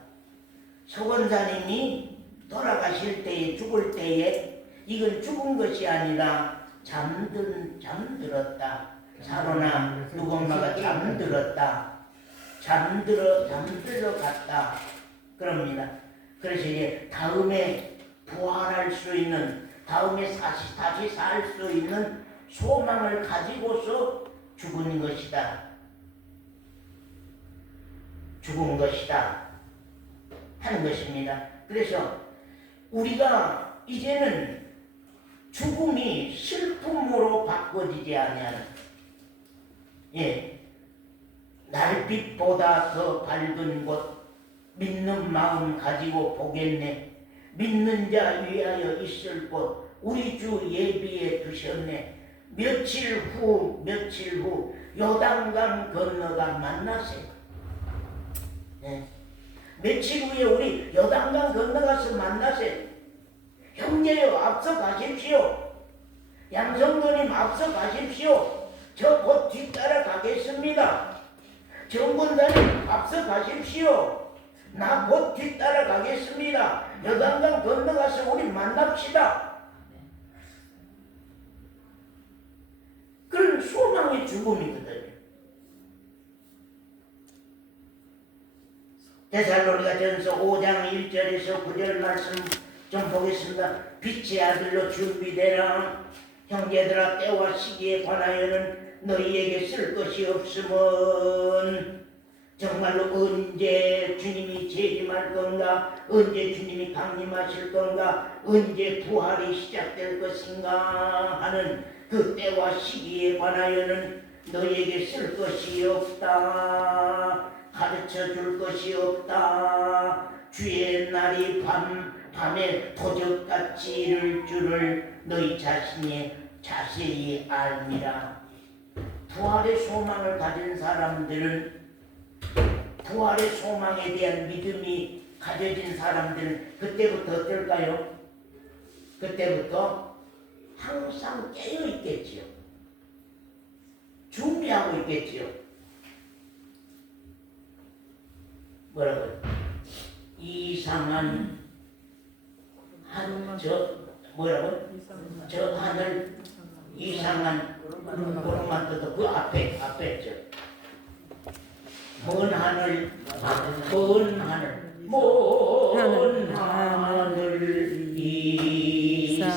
서원사님이 돌아가실 때에, 죽을 때에 이건 죽은 것이 아니라 잠들었다. 사로나 누구 엄마가 잠들었다. 잠들어 갔다. 그럽니다. 그래서 이제 다음에 부활할 수 있는, 다음에 다시 살 수 있는 소망을 가지고서 죽은 것이다. 죽은 것이다. 하는 것입니다. 그래서 우리가 이제는 죽음이 슬픔으로 바꿔지지 아니하는, 날빛보다 더 밝은 곳, 믿는 마음 가지고 보겠네. 믿는 자 위하여 있을 곳, 우리 주 예비해 두셨네. 며칠 후 요단강 건너가 만나세요. 며칠 후에 우리 요단강 건너가서 만나세요. 형제여, 앞서 가십시오. 양성도님, 앞서 가십시오. 저 곧 뒤따라 가겠습니다. 정군사님, 앞서 가십시오. 나 곧 뒤따라 가겠습니다. 요단강 건너가서 우리 만납시다. 그런 소망의 죽음이거든요. 데살로니가 전서 5장 1절에서 9절 말씀 좀 보겠습니다. 빛의 아들로 준비되라. 형제들아, 때와 시기에 관하여는 너희에게 쓸 것이 없으면 정말로 언제 주님이 재림할 건가, 언제 주님이 강림하실 건가, 언제 부활이 시작될 것인가 하는 그 때와 시기에 관하여는 너희에게 쓸 것이 없다. 가르쳐 줄 것이 없다. 주의 날이 밤에 도적같이 이를 줄을 너희 자신이 자세히 알미라. 부활의 소망을 가진 사람들은, 부활의 소망에 대한 믿음이 가져진 사람들은 그때부터 어떨까요? 그때부터 항상 깨어 있겠지요. 준비하고 있겠지요. 뭐라고요? 이상한 저 하늘 이상한 구름만 떠도 그 앞에 있죠. 먼 하늘, 먼 하늘, 먼 하늘 이상한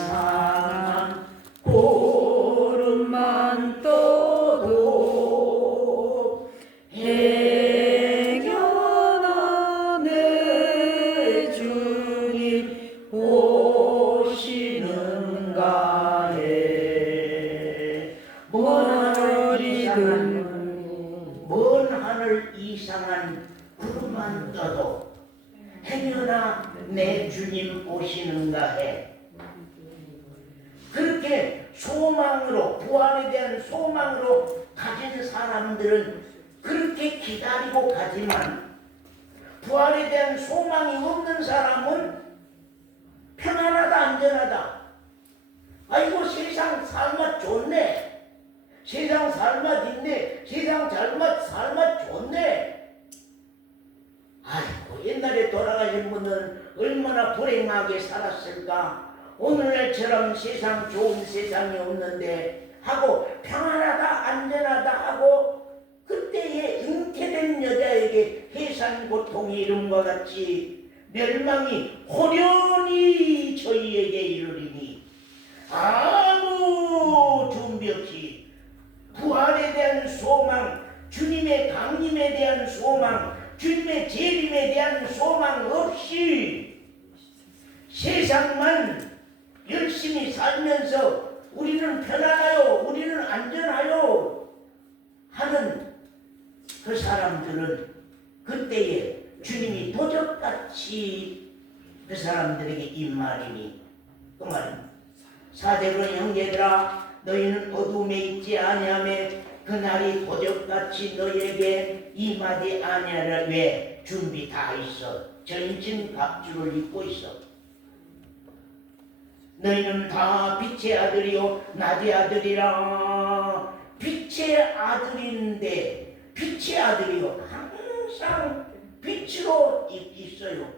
구름만 떠도 행여나 내 주님 오시는가 해. 먼 하늘 이상한 구름만 떠도 행여나 내 주님 오시는가 해. 그렇게 소망으로, 부활에 대한 소망으로 가진 사람들은 그렇게 기다리고 가지만, 부활에 대한 소망이 없는 사람은 편안하다, 안전하다. 아이고 세상 살맛 좋네, 세상 살맛 있네, 세상 살맛 좋네. 아이고 옛날에 돌아가신 분은 얼마나 불행하게 살았을까. 오늘날처럼 세상 좋은 세상이 없는데 하고 평안하다, 안전하다 하고, 그때에 잉태된 여자에게 해산 고통이 이름과 같이 멸망이 호련히 저희에게 이르리니 아무 준비 없이 부활에 대한 소망, 주님의 강림에 대한 소망, 주님의 재림에 대한 소망 없이 세상만 열심히 살면서 우리는 편안하요, 우리는 안전하요 하는 그 사람들은 그때에 주님이 도적같이 그 사람들에게 임말이니, 그 말입니다. 사대부는 형제들아, 너희는 어둠에 있지 아니하며 그날이 도적같이 너희에게 임하지 아니하라. 왜? 준비 다 있어. 전신 갑주를 입고 있어. 너희는 다 빛의 아들이요 낮의 아들이라. 빛의 아들인데, 빛의 아들이요 항상 빛으로 있어요.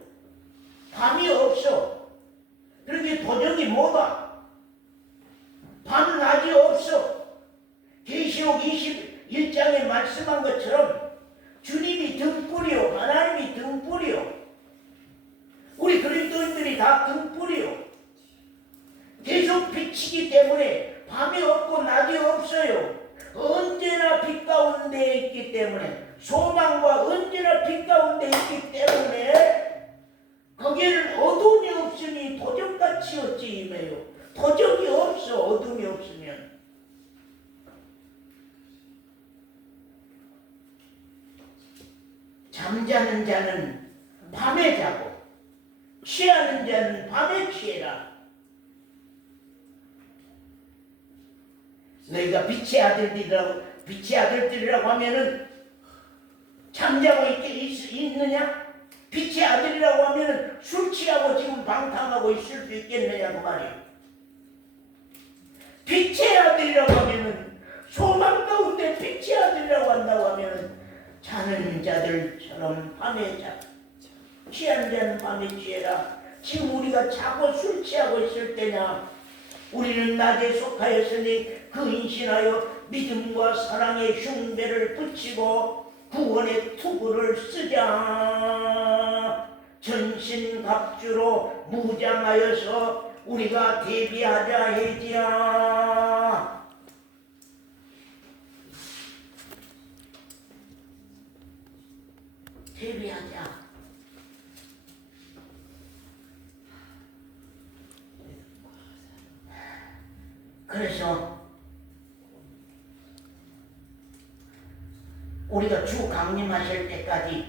밤이 없어. 그렇게 도적이 뭐다? 밤 낮이 없어. 계시록 21장에 말씀한 것처럼 주님이 등불이요, 하나님이 등불이요, 우리 그리스도인들이 다 등불이요. 계속 비치기 때문에 밤이 없고 낮이 없어요. 언제나 빛 가운데 있기 때문에, 소망과 언제나 빛 가운데 있기 때문에 거기에는 어둠이 없으니 도적같이 어찌 임해요. 도적이 없어, 어둠이 없으면. 잠자는 자는 밤에 자고 취하는 자는 밤에 취해라. 너희가 빛의 아들들이라고 하면은 잠자고 있느냐? 빛의 아들이라고 하면은 술 취하고 지금 방탕하고 있을 수 있겠느냐 그 말이에요. 빛의 아들이라고 하면은 소망 가운데 빛의 아들이라고 한다고 하면은 자는 자들처럼 밤에 자, 취한 자는 밤에 취해라. 지금 우리가 자고 술 취하고 있을 때냐? 우리는 낮에 속하였으니 그 인신하여 믿음과 사랑의 흉배를 붙이고 구원의 투구를 쓰자. 전신갑주로 무장하여서 우리가 대비하자 해지야. 대비하자. 그래서 우리가 주 강림하실 때까지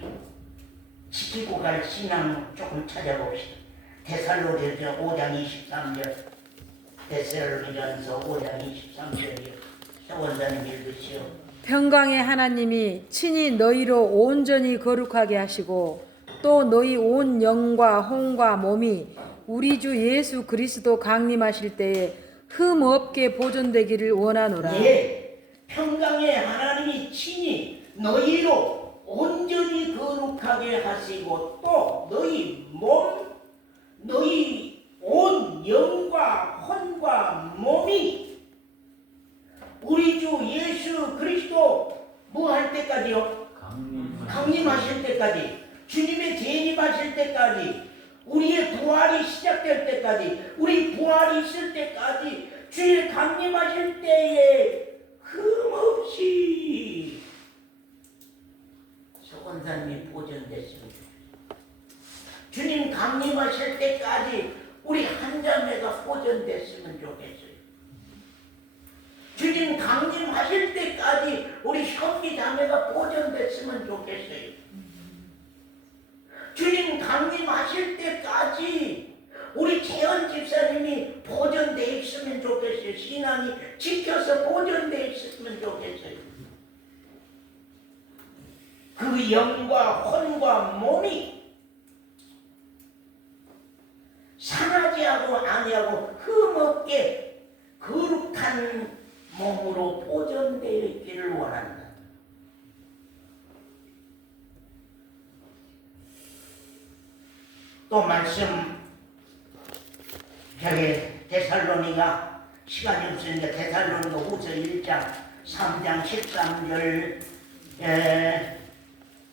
지키고 갈 신앙 조금 찾아봅시다. 데살로니가서 5장 23절, 데살로니가서 5장 23절이요. 원장님 읽으시오. 평강의 하나님이 친히 너희로 온전히 거룩하게 하시고 또 너희 온 영과 혼과 몸이 우리 주 예수 그리스도 강림하실 때에 흠 없게 보존되기를 원하노라. 예, 평강의 하나님이 친히 너희로 온전히 거룩하게 하시고 또 너희 몸, 너희 온 영과 혼과 몸이 우리 주 예수 그리스도 뭐 할 때까지요? 강림하실 때까지, 주님의 재림하실 때까지, 우리의 부활이 시작될 때까지, 우리 부활이 있을 때까지, 주의 강림하실 때에 흠없이 서건사님이 보존됐습니다. 주님 강림하실 때까지 우리 한자매가 보존됐으면 좋겠어요. 주님 강림하실 때까지 우리 현미 자매가 보존됐으면 좋겠어요. 주님 강림하실 때까지 우리 재현 집사님이 보존되어 있으면 좋겠어요. 신앙이 지켜서 보존되어 있으면 좋겠어요. 그 영과 혼과 몸이 상하지 하고 아니하고 흠없게 거룩한 몸으로 보존되어 있기를 원한다. 또 말씀 저기 데살로니가 시간이 없으니까 데살로니가 후서 1장 3장 13절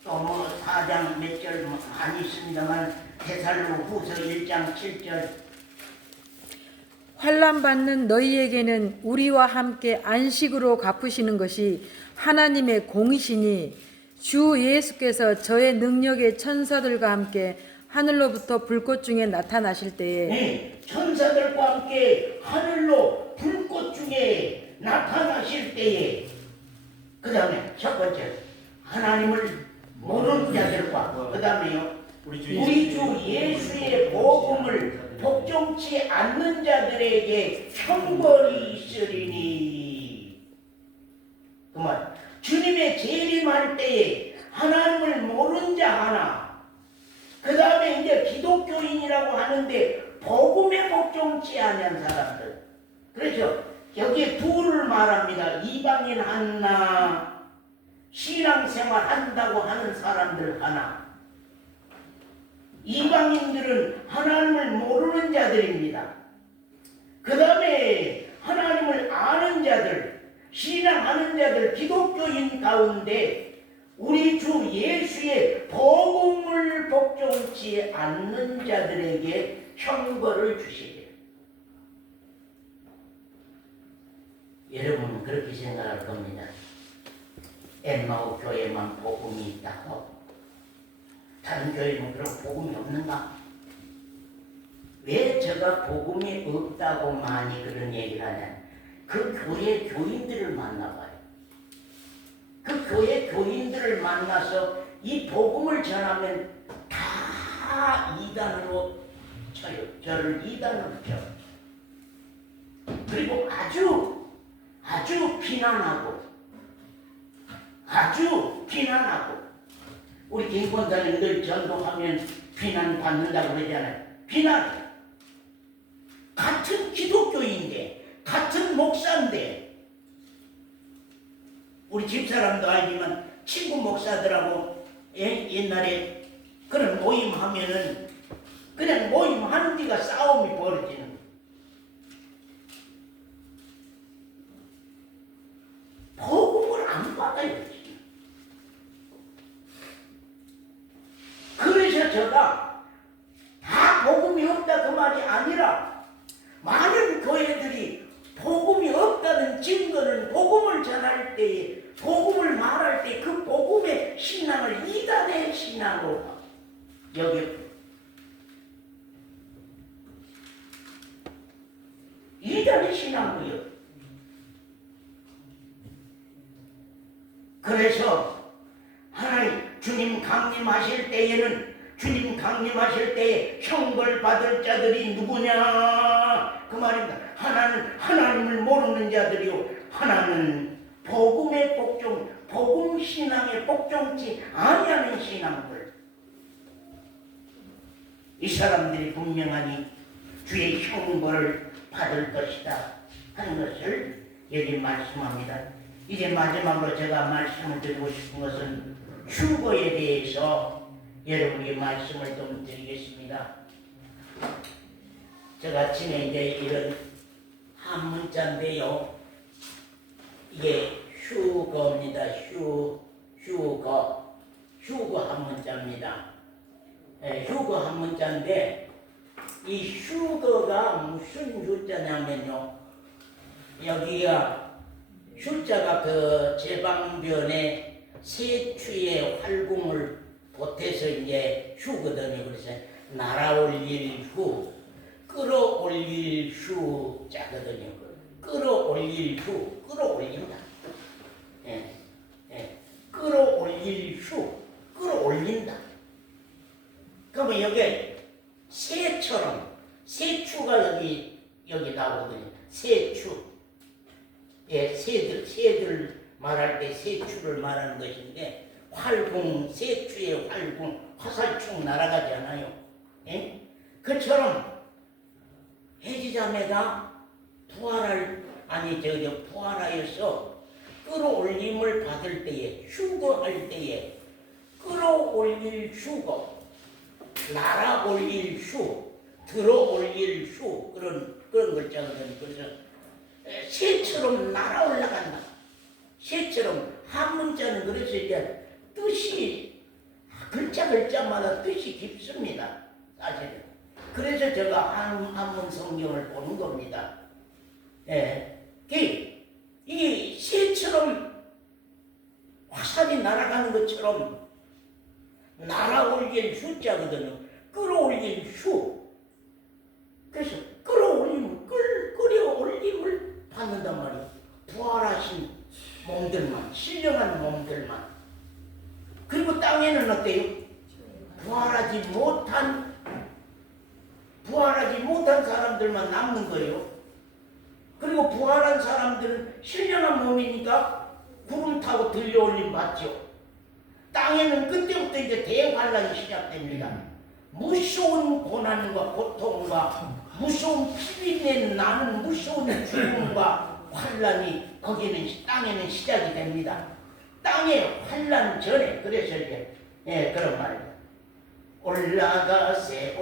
또 뭐 4장 몇 절 많이 있습니다만 데살로 후서 1장 7절 환난 받는 너희에게는 우리와 함께 안식으로 갚으시는 것이 하나님의 공이시니 주 예수께서 저의 능력의 천사들과 함께 하늘로부터 불꽃 중에 나타나실 때에 네, 천사들과 함께 하늘로 불꽃 중에 나타나실 때에 그 다음에 첫 번째 하나님을 모르는 자들과 그 다음에요 우리 주 예수의 복음을 복종치 않는 자들에게 형벌이 있으리니 그만 주님의 재림할 때에 하나님을 모르는 자 하나 그 다음에 이제 기독교인이라고 하는데 복음에 복종치 않은 사람들 그렇죠 여기에 둘을 말합니다 이방인 하나 신앙생활 한다고 하는 사람들 하나 이방인들은 하나님을 모르는 자들입니다. 그 다음에 하나님을 아는 자들, 신앙하는 자들, 기독교인 가운데 우리 주 예수의 복음을 복종치 않는 자들에게 형벌을 주시게. 여러분은 그렇게 생각할 겁니다. 엠마오 교회만 복음이 있다고? 다른 교회는 그런 복음이 없는가? 왜 제가 복음이 없다고 많이 그런 얘기를 하냐? 그 교회 교인들을 만나봐요. 그 교회 교인들을 만나서 이 복음을 전하면 다 이단으로 쳐요. 저를 이단으로 쳐요. 그리고 아주 비난하고 우리 김권사님 늘 전도하면 비난받는다고 그러잖아요. 비난. 같은 기독교인데 같은 목사인데 우리 집사람도 알지만 친구 목사들하고 옛날에 그런 모임 하면은 그냥 모임 하는 데가 싸움이 벌어지는 거예요. 복음을 안 받아요. 그래서 제가 다 복음이 없다 그 말이 아니라 많은 교회들이 복음이 없다는 증거는 복음을 전할 때 복음을 말할 때 그 복음의 신앙을 이단의 신앙으로 여겨 이단의 신앙이요. 그래서 하나님 주님 강림하실 때에 형벌 받을 자들이 누구냐 그 말입니다. 하나는 하나님을 모르는 자들이요 하나는 복음의 복종 복음 신앙에 복종치 아니하는 신앙들 이 사람들이 분명하니 주의 형벌을 받을 것이다 하는 것을 여기 말씀합니다. 이제 마지막으로 제가 말씀을 드리고 싶은 것은 휴거에 대해서 여러분에게 말씀을 좀 드리겠습니다. 제가 아침에 이제 이런 한문자인데요. 이게 휴거입니다. 휴거. 휴거 한 문자입니다. 휴거 한 문자인데 이 휴거가 무슨 휴자냐면요. 여기가 휴자가 그 제방변에 세추의 활궁을 보태서 이제 휴거든요. 그래서 날아올릴 휴, 끌어올릴 휴자거든요. 끌어올릴 휴, 끌어올린다. 끌어올릴 휴, 끌어올린다. 그러면 여기 새처럼 새추가 여기 나오거든요. 새추. 새들 말할 때 새추를 말하는 것인데 활궁, 새추의 활궁, 화살촉 날아가지 않아요. 그처럼 해지자매가 부활하여서 끌어올림을 받을 때에, 휴거할 때에 끌어올릴 휴거, 날아올릴 휴, 들어올릴 휴, 그런 글자거든요. 그래서 새처럼 날아올라간다. 새처럼 한 문자는 그래서 이제 뜻이 글자마다 뜻이 깊습니다. 사실은. 그래서 제가 한문 성경을 보는 겁니다. 이 새처럼 화살이 날아가는 것처럼 날아올릴 휴자거든요. 끌어올릴 휴. 그래서 끌어올림을 받는단 말이에요. 부활하신 몸들만, 신령한 몸들만. 그리고 땅에는 어때요? 부활하지 못한 사람들만 남는 거예요. 그리고 부활한 사람들은 신령한 몸이니까 구름 타고 들려올림 받죠. 땅에는 그때부터 이제 대환란이 시작됩니다. 무서운 고난과 고통과 무서운 피비내 나는 무서운 죽음과 환란이 땅에는 시작이 됩니다. 땅에 환란 전에 그래서 이제 그런 말입니다. 올라가세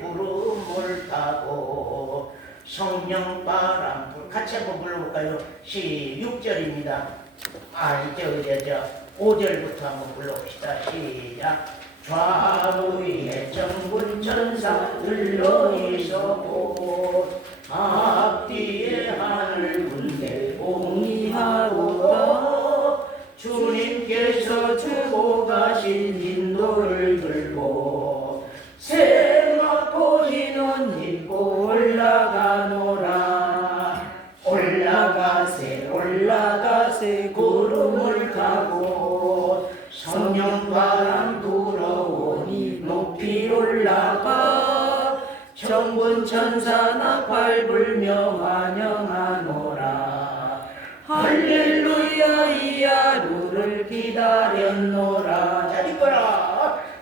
구름을 타고 성령 바람 불 같이 한번 불러볼까요? 6절입니다. 5절부터 한번 불러봅시다. 시작. 좌우에 정군 천사 들러있었고 앞뒤에 하늘 군대 공의하도다. 주님께서 주고 가신 인도를 들고 새마포 진원 입고 올라가노라. 올라가세 구름을 타고 성령 바람 불어오니 높이 올라가. 정군 천사 나팔 불며 환영하노라. 할렐루야 이 하루를 기다렸노라.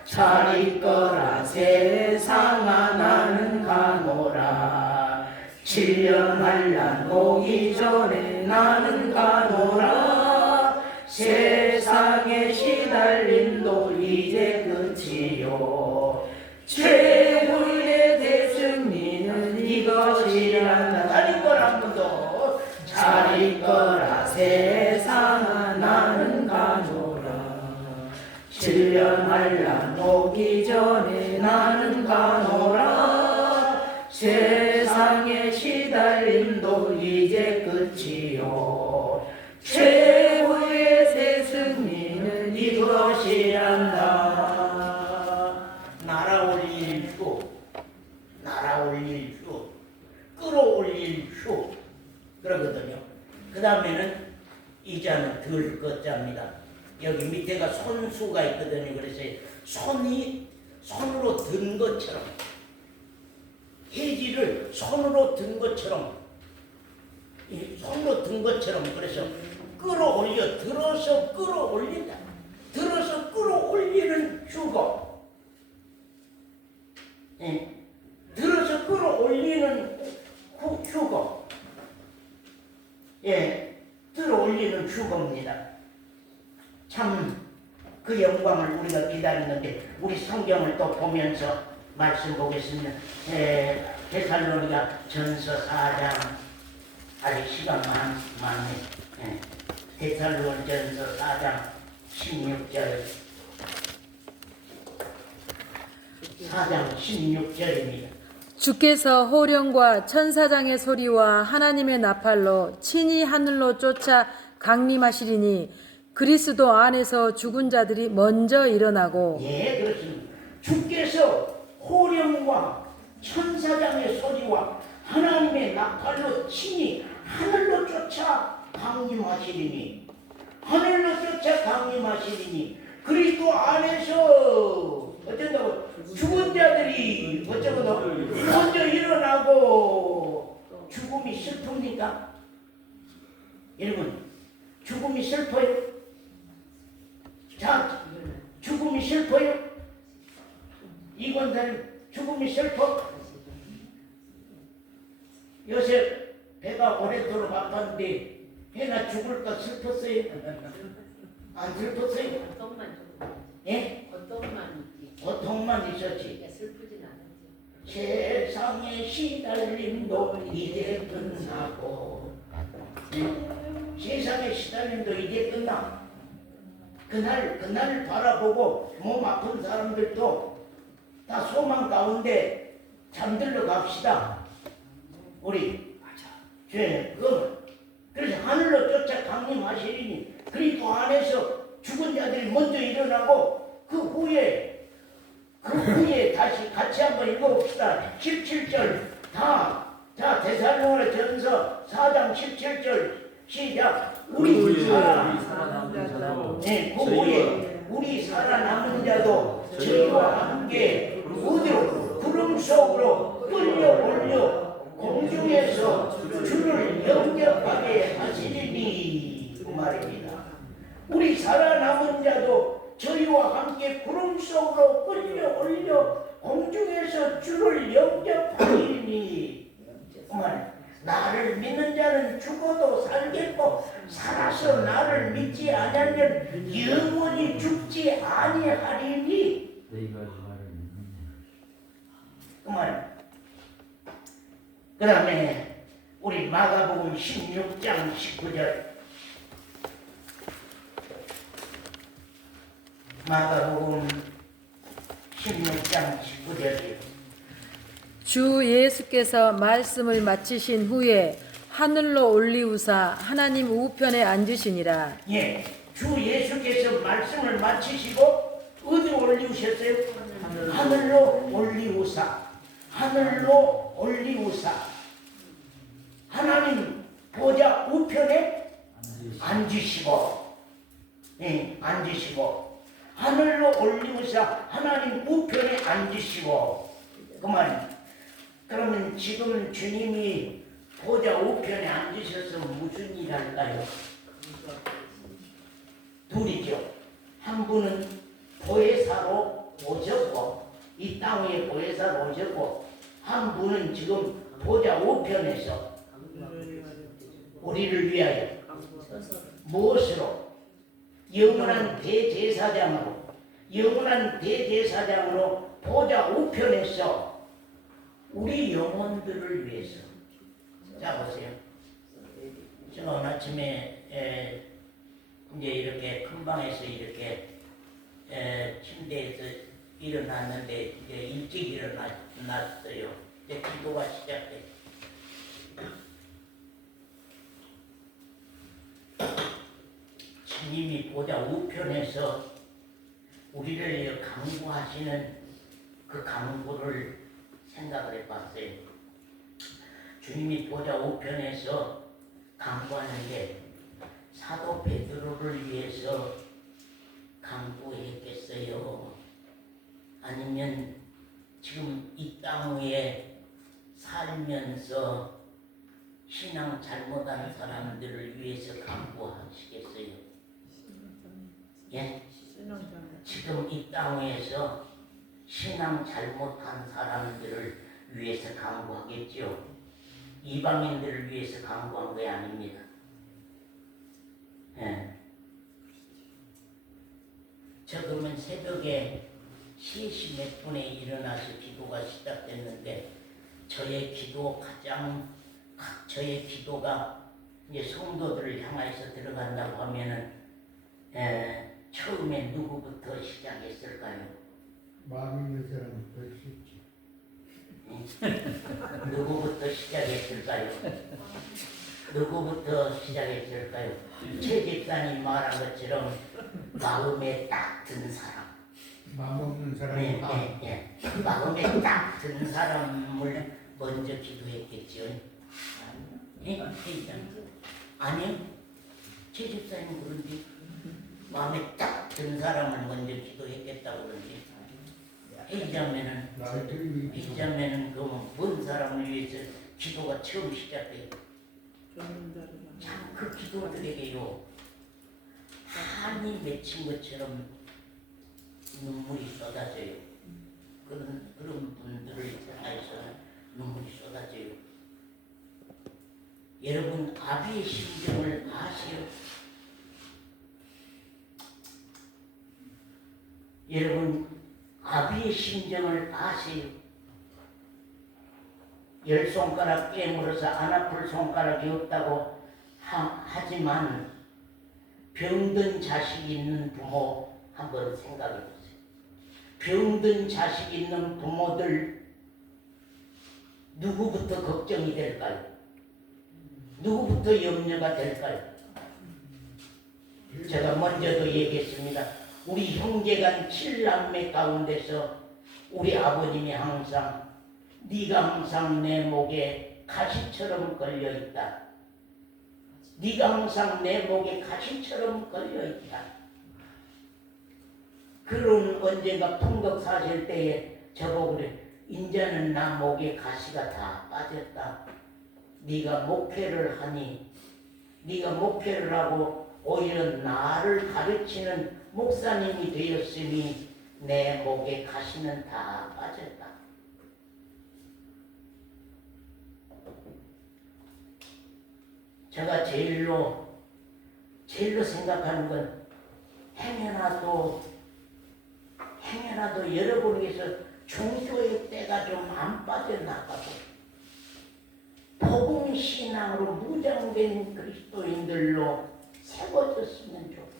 잘 있거라 세상아 나는 가노라. 7년 환란 오기 전에 나는 가노라. 세상의 시달림도 이제 끝이요. 최후의 대승리는 이것이란다. 잘 있거라 한 번 더. 잘 있거라 세상아 나는 가노라. 7년 환란 오기 전에 나는 가노라. 세상의 시달림도 이제 끝이요. 최후의 새 승리는 이것이란다. 날아올릴 휴, 끌어올릴 휴 그러거든요. 그 다음에는 이자는 들 것자입니다. 여기 밑에가 손수가 있거든요. 그래서 손으로 든 것처럼 해지를 손으로 든 것처럼 그래서 들어서 끌어올린다. 들어서 끌어올리는 휴거. 들어서 끌어올리는 휴거. 들어올리는 휴거입니다. 참 그 영광을 우리가 기다리는데 우리 성경을 또 보면서 말씀 보겠습니다. 데살로니가 전서 4장 아직 시간 많네. 데살로니 전서 4장 16절 4장 16절입니다. 주께서 호령과 천사장의 소리와 하나님의 나팔로 친히 하늘로 쫓아 강림하시리니 그리스도 안에서 죽은 자들이 먼저 일어나고 예, 그렇습니다. 주께서 호령과 천사장의 소리와 하나님의 나팔로 친히 하늘로 쫓아 강림하시리니 하늘로 쫓아 강림하시리니 그리스도 안에서 어쩐다고 죽은 자들이 어쩌거든 먼저 일어나고 죽음이 슬픕니까? 여러분 죽음이 슬퍼요? 자, 죽음이 슬퍼요? 이권사님 죽음이 슬퍼? 요새 배가 오래도록 아팠는데 배가 죽을까 슬펐어요? 안 슬펐어요? 고통만 좀. 예? 고통만 있지. 고통만 있었지. 슬프진 않았지. 세상의 시달림도 이제 끝나고 세상의 시달림도 이제 끝나. 그날 바라보고 몸 아픈 사람들도 다 소망 가운데 잠들러 갑시다. 우리 그래서 하늘로 쫓아 강림하시리니 그리고 안에서 죽은 자들이 먼저 일어나고 그 후에 다시 같이 한번 읽어봅시다. 17절 자 데살로니가 전서 4장 17절 시작. 우리 살아남은 자도 네, 그 후에 우리 살아남은 자도 저희와 함께 어디로 구름 속으로 끌려 올려 공중에서 주를 영접하게 하시리니 그 말입니다. 우리 살아남은 자도 저희와 함께 구름 속으로 끌려 올려 공중에서 주를 영접하리니 그 말. 나를 믿는 자는 죽어도 살겠고 살아서 나를 믿지 아니하면 영원히 죽지 아니하리니 너희가 그 말을 믿느냐. 그 말. 그 다음에 우리 마가복음 16장 19절 마가복음 16장 19절이요. 주 예수께서 말씀을 마치신 후에 하늘로 올리우사 하나님 우편에 앉으시니라. 예, 주 예수께서 말씀을 마치시고 어디로 올리우셨어요? 하늘로 올리우사. 하늘로 올리우사. 하나님 보좌 우편에 앉으시고, 예, 앉으시고, 하늘로 올리우사 하나님 우편에 앉으시고, 그 말입니다. 그러면 지금 주님이 보좌 우편에 앉으셔서 무슨 일 할까요? 둘이죠. 한 분은 보혜사로 오셨고 이 땅에 보혜사로 오셨고 한 분은 지금 보좌 우편에서 우리를 위하여 무엇으로? 영원한 대제사장으로 보좌 우편에서 우리 영혼들을 위해서. 자 보세요. 제가 오늘 아침에 이제 이렇게 큰 방에서 이렇게 침대에서 일어났는데 이제 일찍 일어났어요. 이제 기도가 시작돼. 주님이 보좌 우편에서 우리를 위해 강구하시는 그 강구를 생각을 해봤어요. 주님이 보좌 우편에서 강구하는 게 사도 베드로를 위해서 강구했겠어요? 아니면 지금 이 땅 위에 살면서 신앙 잘못한 사람들을 위해서 강구하시겠어요? 예? 지금 이 땅 위에서 신앙 잘못한 사람들을 위해서 강구하겠죠. 이방인들을 위해서 강구한 게 아닙니다. 예. 저 그러면 새벽에 3시 몇 분에 일어나서 기도가 시작됐는데 저의 기도가 이제 성도들을 향해서 들어간다고 하면은 처음에 누구부터 시작했을까요? 마음 있는 사람은 될 수 있지. 누구부터 시작했을까요? 누구부터 시작했을까요? 최 집사님 말한 것처럼 마음에 딱 든 사람. 마음 없는 사람이 마음에 딱 든 사람을 먼저 기도했겠죠. 아니요. 최 집사님 그런데 마음에 딱 든 사람을 먼저 기도했겠다고 그러지. 나이들이 이자매는 그먼 사람을 위해서 기도가 처음 시작돼요. 참 그 기도들에게요 한이 맺힌 것처럼 눈물이 쏟아져요. 그런 분들을 향해서는 눈물이 쏟아져요. 여러분 아비의 심정을 아세요? 여러분 아비의 심정을 아세요? 열 손가락 깨물어서 안 아플 손가락이 없다고 하지만 병든 자식이 있는 부모 한번 생각해 보세요. 병든 자식이 있는 부모들 누구부터 걱정이 될까요? 누구부터 염려가 될까요? 제가 먼저도 얘기했습니다. 우리 형제간 7남매 가운데서 우리 아버님이 항상 네가 항상 내 목에 가시처럼 걸려있다. 네가 항상 내 목에 가시처럼 걸려있다. 그런 언젠가 풍덕 사실 때에 저보고 그래. 인자는 나 목에 가시가 다 빠졌다. 네가 목회를 하니 네가 목회를 하고 오히려 나를 가르치는 목사님이 되었으니 내 목에 가시는 다 빠졌다. 제가 제일로 생각하는 건 행여라도 여러분에게서 종교의 때가 좀 안 빠져나가고 복음 신앙으로 무장된 그리스도인들로 세워졌으면 좋겠다.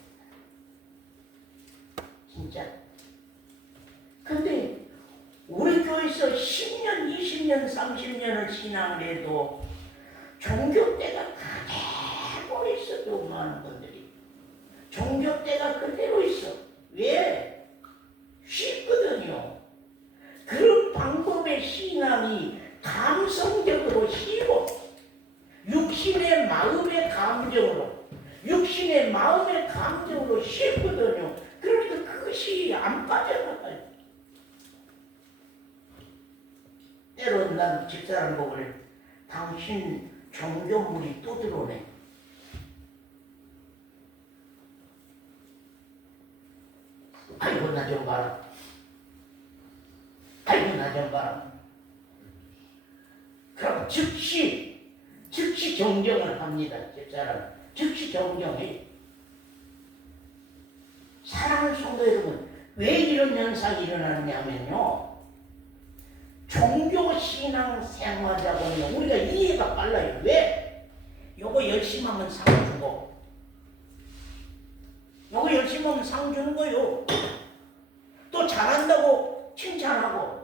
진짜. 근데 우리 교회에서 10년, 20년, 30년을 신앙을 해도 종교 때가 그대로 있어도 많은 분들이 종교 때가 그대로 있어. 왜? 쉽거든요. 그런 방법의 신앙이 감성적으로 쉬워. 육신의 마음의 감정으로 쉽거든요. 그러니까 그것이 안 빠져나가요. 때론 난 집사람 보고 그래. 당신 종교물이 또 들어오네. 아이고 나 좀 봐라. 아이고 나 좀 봐라. 그럼 즉시 정정을 합니다. 집사람 즉시 정정해. 사랑하는 성도 여러분, 왜 이런 현상이 일어나느냐면요, 종교 신앙 생활자고는 우리가 이해가 빨라요. 왜? 요거 열심히 하면 상 주고, 요거 열심히 하면 상 주는 거요. 또 잘한다고 칭찬하고.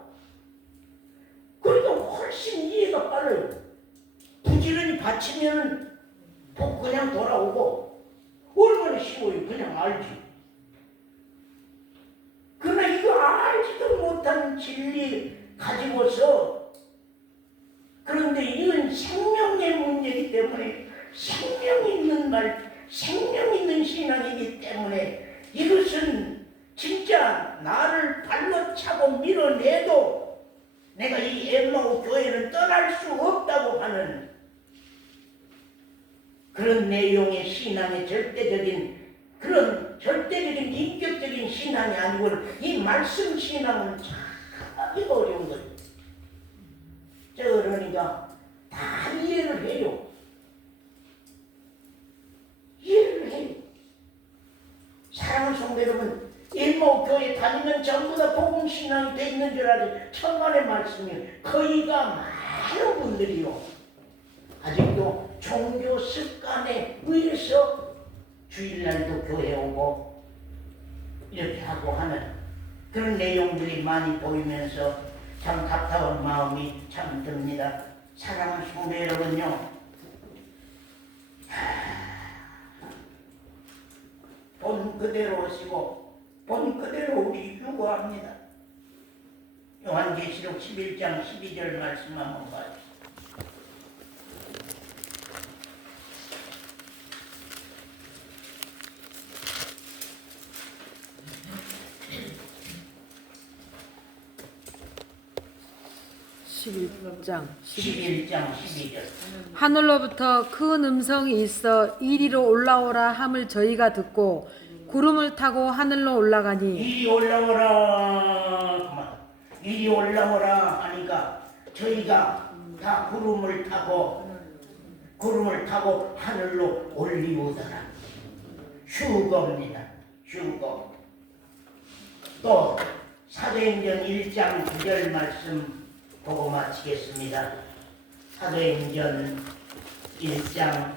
그러니까 훨씬 이해가 빨라요. 부지런히 바치면 복 그냥 돌아오고, 얼마나 쉬워요. 그냥 알지. 그러나 이거 알지도 못한 진리 가지고서, 그런데 이건 생명의 문제이기 때문에, 생명 있는 신앙이기 때문에 이것은 진짜 나를 발로 차고 밀어내도 내가 이 엠마오 교회를 떠날 수 없다고 하는 그런 내용의 신앙의 절대적인 인격적인 신앙이 아니고 이 말씀 신앙은 참 어려운 거죠. 그러니까 다 이해를 해요. 사랑하는 성도 여러분, 일목교회 다니면 전부 다 복음 신앙이 돼 있는 줄 알지. 천만의 말씀이 거의가 많은 분들이요, 아직도 종교 습관에 의해서 주일날도 교회 오고 이렇게 하고 하는 그런 내용들이 많이 보이면서 참 답답한 마음이 참 듭니다. 사랑하는 성도 여러분요, 본 그대로 오시고 본 그대로 우리 요구합니다. 요한계시록 11장 12절 말씀 한번 봐요. (11장) 11장 12절. 하늘로부터 큰 음성이 있어 이리로 올라오라 함을 저희가 듣고 구름을 타고 하늘로 올라가니 이리 올라오라. 그만. 이리 올라오라 하니까 저희가 다 구름을 타고 하늘로 올리우더라. 휴거입니다. 휴거. 또 사도행전 1장 9절 말씀 보고 마치겠습니다. 사도행전 1장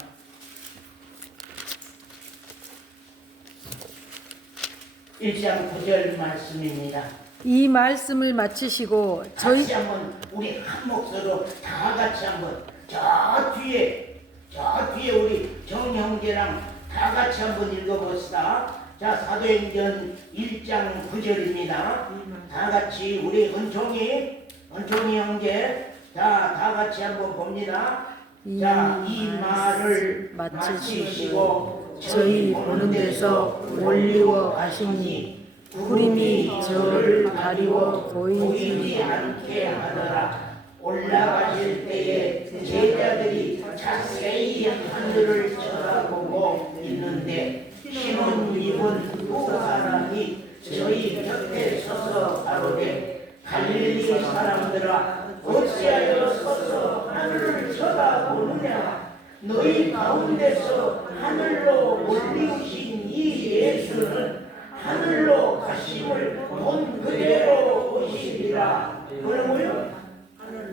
9절 말씀입니다. 이 말씀을 마치시고 저희 같이 한번 우리 한 목소리로 다 같이 한번 저 뒤에 우리 정형제랑 다 같이 한번 읽어봅시다. 자, 사도행전 1장 9절입니다. 다 같이 우리 은총이 형제 다 같이 한번 봅니다. 자, 이 말을 마치시고 저희 보는 데서 올리워 가시니 구름이 저를 가리워 보이지 않게 하더라. 올라가실 때에 제자들이 자세히 하늘을 쳐다보고 있는데 신혼 입은 두 사람이 저희 곁에 서서 가로되 갈릴리 사람들아 어찌하여 서서 하늘을 쳐다보느냐. 너희 가운데서 하늘로 올리우신 이 예수는 하늘로 가심을 본 그대로 오시리라. 뭐라고요?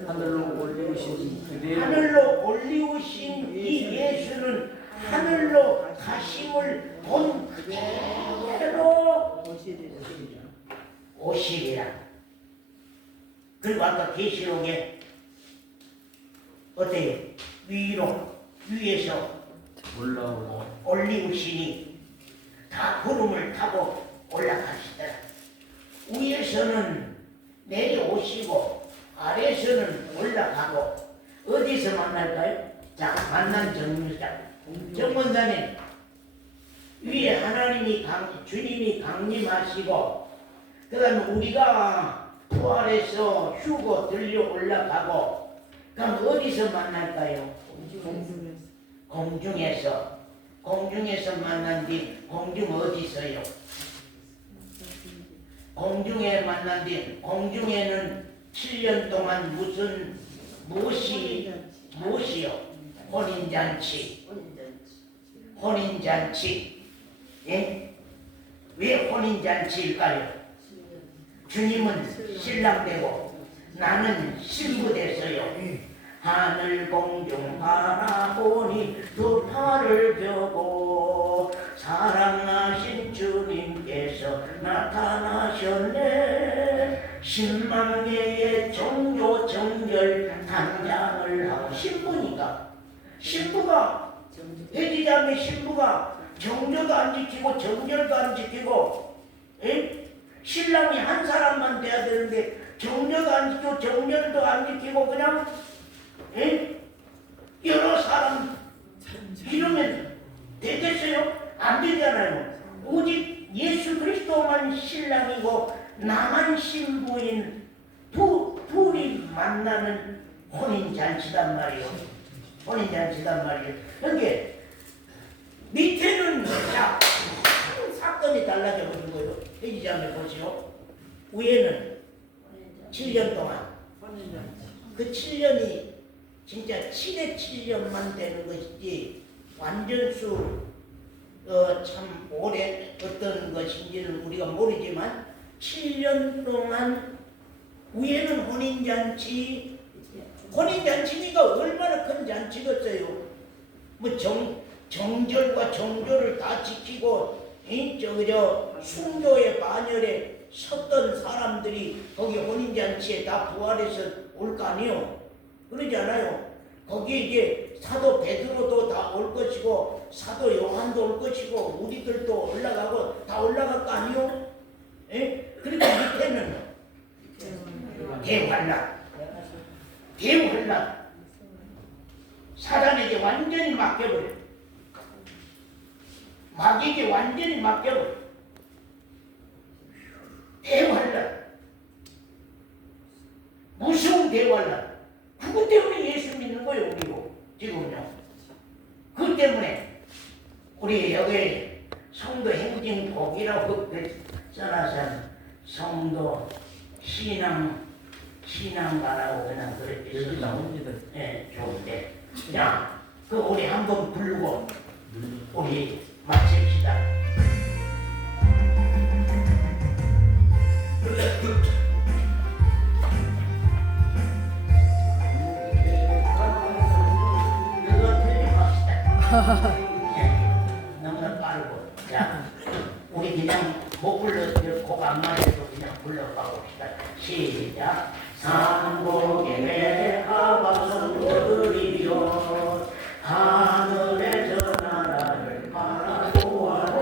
하늘로 올리우신 그대로 하늘로 올리우신 이 예수는 하늘로 가심을 본 그대로 오시리라. 그리고 아까 계시록에 어때요? 위에서 올라오라. 올리우시니 다 구름을 타고 올라가시더라. 위에서는 내려오시고 아래에서는 올라가고 어디서 만날까요? 자, 만난 정문사님 위에 하나님이 주님이 강림하시고 그 다음에 우리가 부활해서 휴고 들려 올라가고 그럼 어디서 만날까요? 공중에서 만난 뒤 공중 어디 있어요? 공중에 만난 뒤 공중에는 7년 동안 무엇이요? 혼인잔치. 예? 왜 혼인잔치일까요? 주님은 신랑 되고 나는 신부 됐어요. 하늘 공중 바라보니 두 팔을 펴고 사랑하신 주님께서 나타나셨네. 신망계의 종교 정결 단장을 하고 신부가 해지자매 신부가 정조도 안 지키고 정결도 안 지키고 신랑이 한 사람만 돼야 되는데 정조도 안 지키고 정결도 안 지키고 그냥 여러 사람 이러면 되겠어요? 안 되잖아요. 오직 예수 그리스도만 신랑이고 나만 신부인 둘이 만나는 혼인잔치단 말이에요. 그러니까 밑에는 자 사건이 달라져 버린 거예요. 해지자매 보시오. 위에는 7년 동안 그 7년이 진짜 7의 7년만 되는 것이지 완전수 참 오래 어떤 것인지는 우리가 모르지만 7년 동안 위에는 혼인잔치니까 얼마나 큰 잔치겠어요. 뭐 정절과 정조를 다 지키고 저 순교의 반열에 섰던 사람들이 거기 혼인잔치에 다 부활해서 올 거 아니에요? 그러지 않아요? 거기에 이제 사도 베드로도 다 올 것이고 사도 요한도 올 것이고 우리들도 올라가고 다 올라갈 거 아니에요? 예? 그리고 밑에는 대환란. 대환란. 사단에게 완전히 맡겨버려. 마귀에게 완전히 맡겨버려. 대환란. 무서운 대환란. 그것 때문에 예수 믿는 거예요, 우리고. 지금요. 그 때문에 우리 여기 성도 행진복이라고 써놔서 성도 신앙가라고 그냥 그랬지. 여기 나옵니다. 예, 좋은데. 자, 그 우리 한번 부르고 우리 마칩시다. 이거 틀림없다. 예, 너무나 빠르고. 자, 우리 그냥 못 불러도 곡안 맞아도 그냥 불러봐 봅시다. 시작. 삼복의 배하와 성도들이여 하늘에서 나라를 바라보아라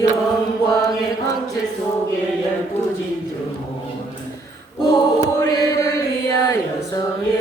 영광의 광채 속에 열두 진주문 우리를 위하여 서예